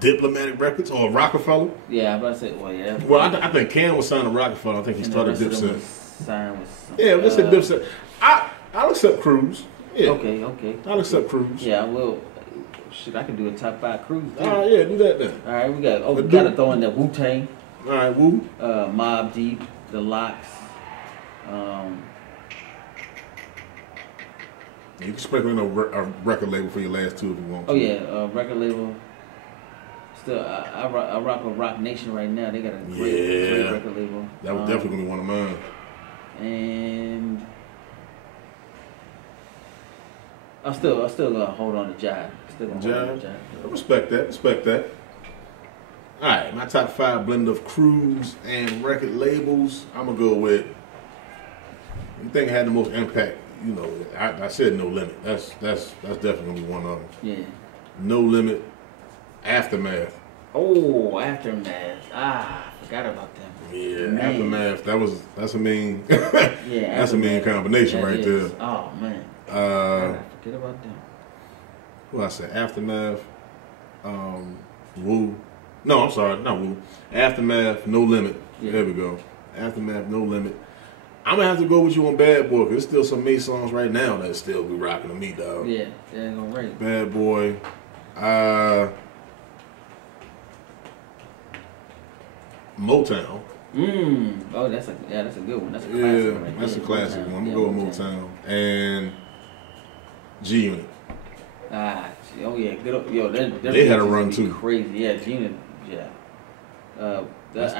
Diplomatic Records or Rockefeller? Yeah, I was about to say, well, yeah. Well, I think Cam was signed to Rockefeller. I think he started Dipset. Signed with yeah, let's say Dipset. I'll accept Cruise. Yeah. Okay. I'll accept Cruise. Yeah, well, shit, I can do a top 5 Cruise. Yeah, do that then. All right, we gotta throw in the Wu-Tang. All right, Wu. Mobb Deep, The Locks. You can sprinkle in a record label for your last 2 if you want to. Oh yeah, record label. Still, I rock with Rock Nation right now. They got a great record label. That was definitely gonna be one of mine. And I'm still gonna hold on to Jive. I respect that. All right, my top 5 blend of crews and record labels. I'm gonna go with. You think had the most impact? You know, I said No Limit. That's definitely gonna be one of them. Yeah. No Limit, Aftermath, Oh, Aftermath. I forgot about them. Yeah, man. Aftermath. That's a mean. Yeah, that's a mean combination right there. Oh man. I forget about them. Who I said? Aftermath. Wwe. No, I'm sorry, not Wwe. Aftermath. No Limit. Yeah. There we go. Aftermath. No Limit. I'm gonna have to go with you on Bad Boy, because there's still some May songs right now that still be rocking to me, dog. Yeah, that ain't gonna rate. Bad Boy. Motown. Oh, that's a good one. That's a classic one. Right? That's a classic one. I'm gonna go with Motown. And G-Unit. Oh yeah, good. Yo, they had a run too. Crazy, yeah. G-Unit, yeah. I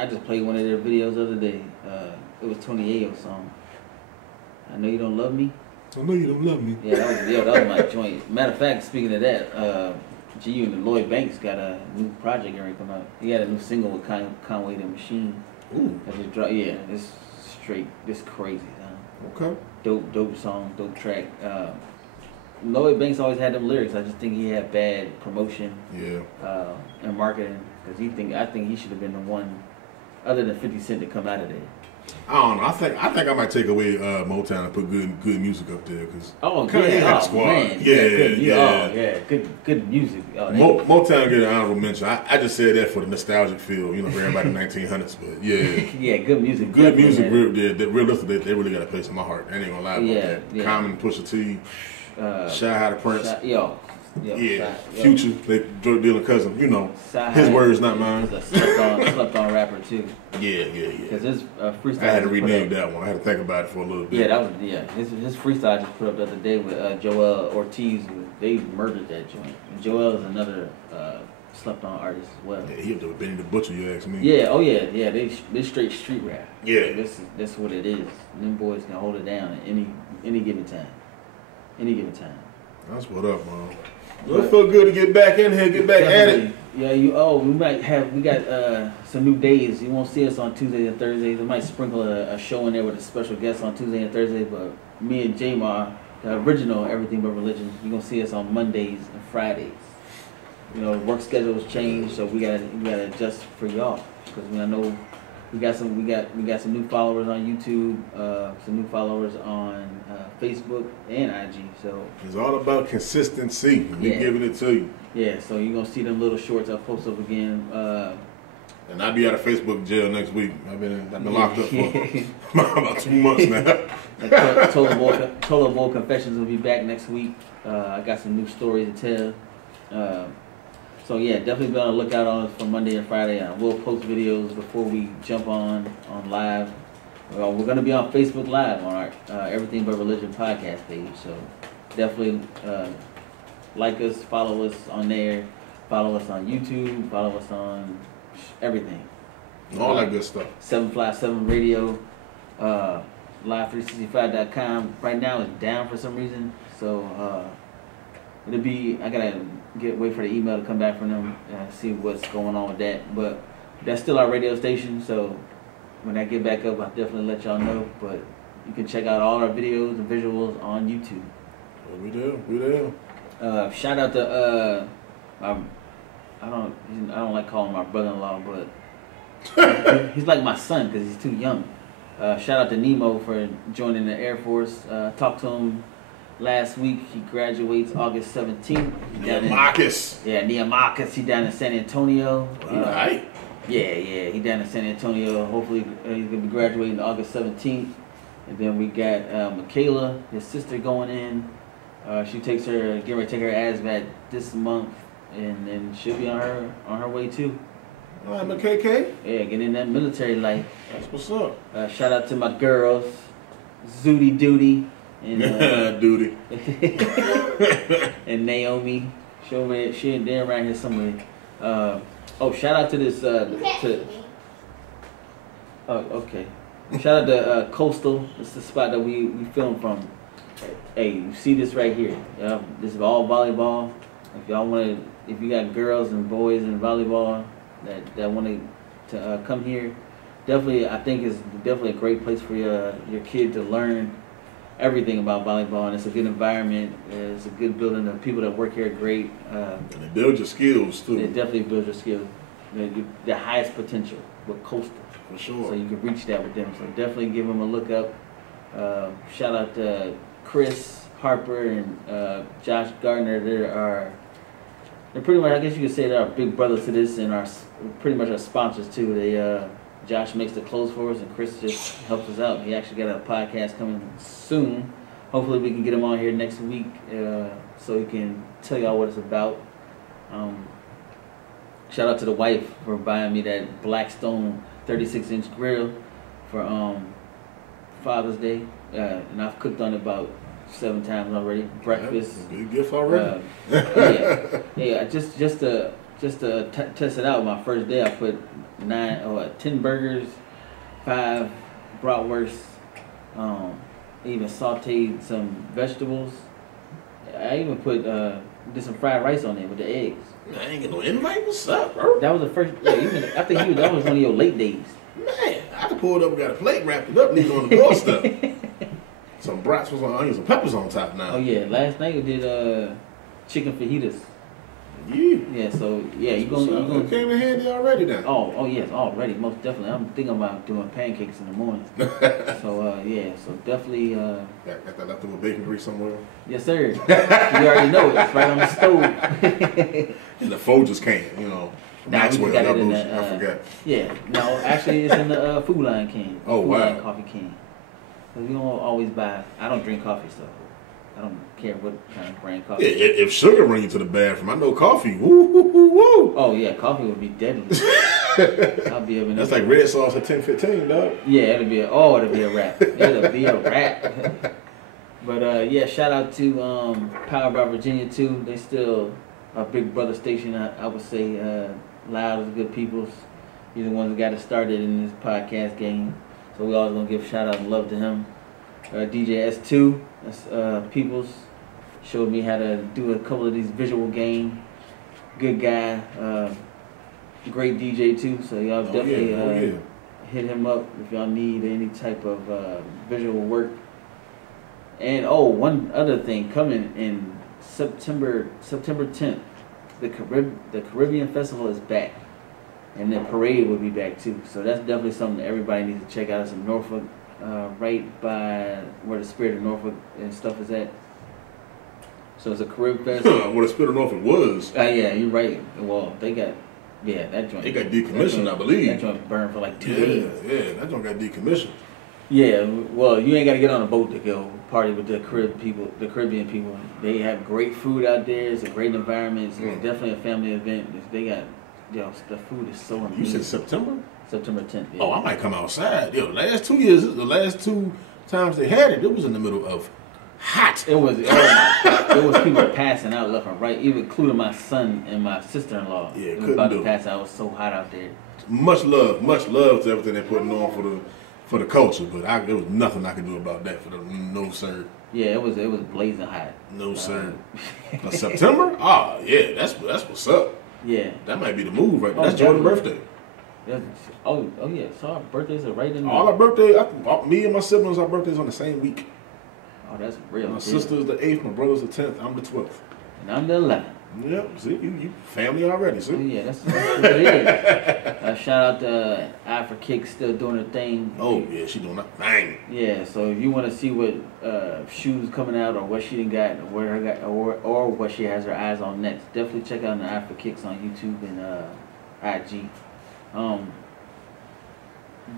just played one of their videos the other day. It was Tony Ayo's song. I Know You Don't Love Me. I Know You Don't Love Me. Yeah, that was my joint. Matter of fact, speaking of that, G-Unit, Lloyd Banks got a new project already come out. He had a new single with Conway the Machine. Ooh. That just dropped. Yeah, it's straight. It's crazy. Okay. Dope song, dope track. Lloyd Banks always had them lyrics. I just think he had bad promotion. Yeah. And marketing, because I think he should have been the one, other than 50 Cent, to come out of there. I don't know. I think I might take away Motown and put good music up there, because man, yeah, good music. Motown get an honorable mention. I just said that for the nostalgic feel, for everybody in the 1900s, but yeah, yeah, good music. Good music. Realistically, they really got a place in my heart. I ain't gonna lie about that. Yeah. Common, Pusha T, Shy High the Prince. Future, they drug dealing cousin. His words, not mine. He's a slept on rapper too. Yeah. Because his freestyle. I had to rename that one. I had to think about it for a little bit. His freestyle I just put up the other day with Joel Ortiz. They murdered that joint. And Joel is another slept on artist as well. Yeah, he up to Benny the Butcher. You ask me. Yeah. Oh yeah. They straight street rap. Yeah. That's what it is. Them boys can hold it down at any given time. That's what up, man. It feel good to get back in here, get back at it. Yeah, we got some new days. You won't see us on Tuesdays and Thursdays. We might sprinkle a show in there with a special guest on Tuesday and Thursday, but me and J-Mar, the original Everything But Religion, you're gonna see us on Mondays and Fridays. Work schedules change, so we gotta adjust for y'all, because I know we got some new followers on YouTube, some new followers on Facebook and IG. So it's all about consistency. We're giving it to you. Yeah, so you're gonna see them little shorts I'll post up again. And I'll be out of Facebook jail next week. I've been locked up for about 2 months now. Total Bowl Confessions will be back next week. I got some new stories to tell. So yeah, definitely be on the lookout for Monday and Friday. We'll post videos before we jump on live. We're going to be on Facebook Live on our Everything But Religion podcast page. So definitely like us, follow us on there, follow us on YouTube, follow us on everything. All that good stuff. 757 Radio, live365.com. Right now it's down for some reason. So I gotta wait for the email to come back from them and see what's going on with that. But that's still our radio station, so when I get back up, I'll definitely let y'all know. But you can check out all our videos and visuals on YouTube. Well, we do. Shout out to I don't like calling him my brother-in-law, but he's like my son because he's too young. Shout out to Nemo for joining the Air Force. Talked to him last week. He graduates August 17th. Nehemiah. Nehemiah. He down in San Antonio. Right. Yeah. He down in San Antonio. Hopefully he's gonna be graduating August 17th. And then we got Michaela, his sister, going in. She getting ready to take her ASVAT this month, and then she'll be on her way too. All right, MKK. Yeah, get in that military life. That's what's up. Shout out to my girls, Zooty Duty. And, Duty. and Naomi. She there around here somewhere. Shout out to this. Okay. Shout out to Coastal. This is the spot that we filmed from. Hey, you see this right here? This is all volleyball. If you got girls and boys in volleyball that want to come here, definitely I think it's definitely a great place for your kid to learn everything about volleyball, and it's a good environment. It's a good building. The people that work here are great. And it builds your skills too. It definitely builds your skills. the highest potential with Coastal. For sure. So you can reach that with them. So definitely give them a look up. Shout out to Chris Harper and Josh Gardner. They're pretty much, I guess you could say, they're our big brothers to this and are pretty much our sponsors too. Josh makes the clothes for us and Chris just helps us out. He actually got a podcast coming soon. Hopefully we can get him on here next week so he can tell y'all what it's about. Shout out to the wife for buying me that Blackstone 36-inch grill for Father's Day. And I've cooked on it about 7 times already. Breakfast. Yeah, good gift already. Just to test it out. My first day, I put 10 burgers, 5 bratwursts, even sauteed some vegetables. I even did some fried rice on there with the eggs. Man, I ain't get no invite. What's up, bro? That was the first. Yeah, I think that was one of your late days. Man, I could pull it up and got a plate, wrapped it up, and leave it on the doorstep. Some brats was on onions and peppers on top now. Oh yeah, last night we did chicken fajitas. Yeah, so yeah, you gonna came in handy already then. Oh yes, already, most definitely. I'm thinking about doing pancakes in the morning. So so definitely. Got that leftover bacon grease somewhere. Yes, sir. You already know it. It's right on the stove. And the Folgers can, Maxwell, got it in the, I forgot. Yeah, no, actually it's in the Food Line can. Oh, Food wow. Line coffee can. So we don't always buy. I don't drink coffee, so I don't care what kind of brand coffee. Yeah, if sugar bring you to the bathroom, I know coffee. Woo, woo, woo, woo. Oh yeah, coffee would be deadly. I'll be up in That's like red sauce at 10:15, dog. Yeah, it'll be a wrap. It'll be a wrap. But yeah, shout out to Power by Virginia too. They still a big brother station. I would say loud as good people's. He's the one that got it started in this podcast game. So we always gonna give shout out and love to him. DJ S2, that's Peoples, showed me how to do a couple of these visual game. Good guy, great DJ too. So y'all definitely hit him up if y'all need any type of visual work. And one other thing coming in September 10th, the Caribbean Festival is back. And the parade will be back too. So that's definitely something that everybody needs to check out. It's in Norfolk, right by where the Spirit of Norfolk and stuff is at. So it's a Caribbean Festival. Where the Spirit of Norfolk was. Yeah, you're right. Well, they got, that joint. They got decommissioned, I believe. That joint burned for like 2 days. Yeah, that joint got decommissioned. Yeah, well, you ain't got to get on a boat to go party with the Caribbean people. They have great food out there. It's a great environment. It's definitely a family event. They got, the food is so amazing. You said September? September 10th. Yeah. Oh, I might come outside. The last 2 times they had it was in the middle of hot. It was people passing out left and right, even including my son and my sister-in-law. Yeah, it was about to pass out. It was so hot out there. Much love to everything they're putting on for the culture, but there was nothing I could do about that. No sir. Yeah, it was blazing hot. No sir. September? Oh yeah, that's what's up. Yeah, that might be the move right there. That's Jordan's birthday. Oh yeah, so our birthdays are right in there. All our birthdays, me and my siblings, our birthdays on the same week. Oh, that's real. My sister's the 8th, my brother's the 10th, I'm the 12th. And I'm the 11th. Yep, see, you family already, see? Oh, yeah, that's what it is. Shout out to Eye for Kick, still doing her thing. Oh, yeah, she doing her thing. Yeah, so if you want to see what shoes coming out or what she done got or what she has her eyes on next, definitely check out the Eye for Kicks on YouTube and IG.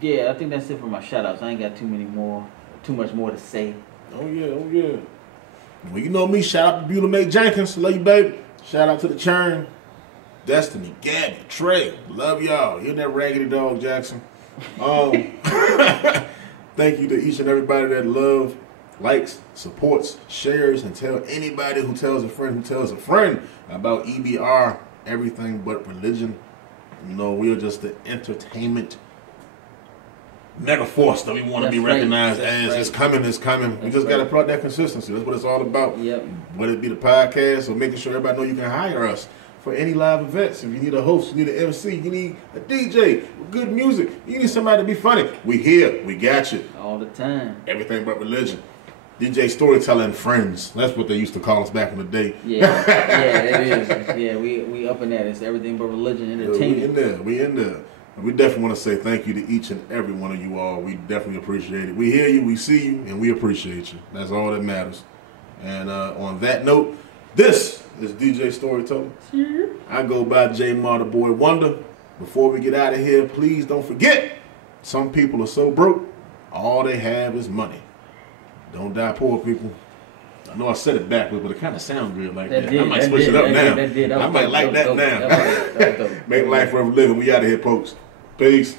Yeah, I think that's it for my shout outs. I ain't got too much more to say. Oh yeah. Well, you know me, shout out to Beulah Mae Jenkins, love you, baby. Shout out to the Churn, Destiny, Gabby, Trey, love y'all. You're that raggedy dog, Jackson. Thank you to each and everybody that love, likes, supports, shares, and tell anybody who tells a friend about EBR, everything but religion. We are just the entertainment mega force that we want to be recognized as. Right. It's coming. We just got to put out that consistency. That's what it's all about. Yep. Whether it be the podcast or making sure everybody know you can hire us for any live events. If you need a host, you need an MC, you need a DJ, good music, you need somebody to be funny. We here. We got you. All the time. Everything but religion. DJ Storytelling Friends. That's what they used to call us back in the day. Yeah, yeah, it is. Yeah, we up in that. It's everything but religion, entertainment. We in there. And we definitely want to say thank you to each and every one of you all. We definitely appreciate it. We hear you, we see you, and we appreciate you. That's all that matters. And on that note, this is DJ Storytelling. I go by J Mar, the Boy Wonder. Before we get out of here, please don't forget, some people are so broke, all they have is money. Don't die poor, people. I know I said it backwards, but it kind of sounds good like that. I might switch it up now. I might like that now. Make life worth living. We out of here, folks. Peace.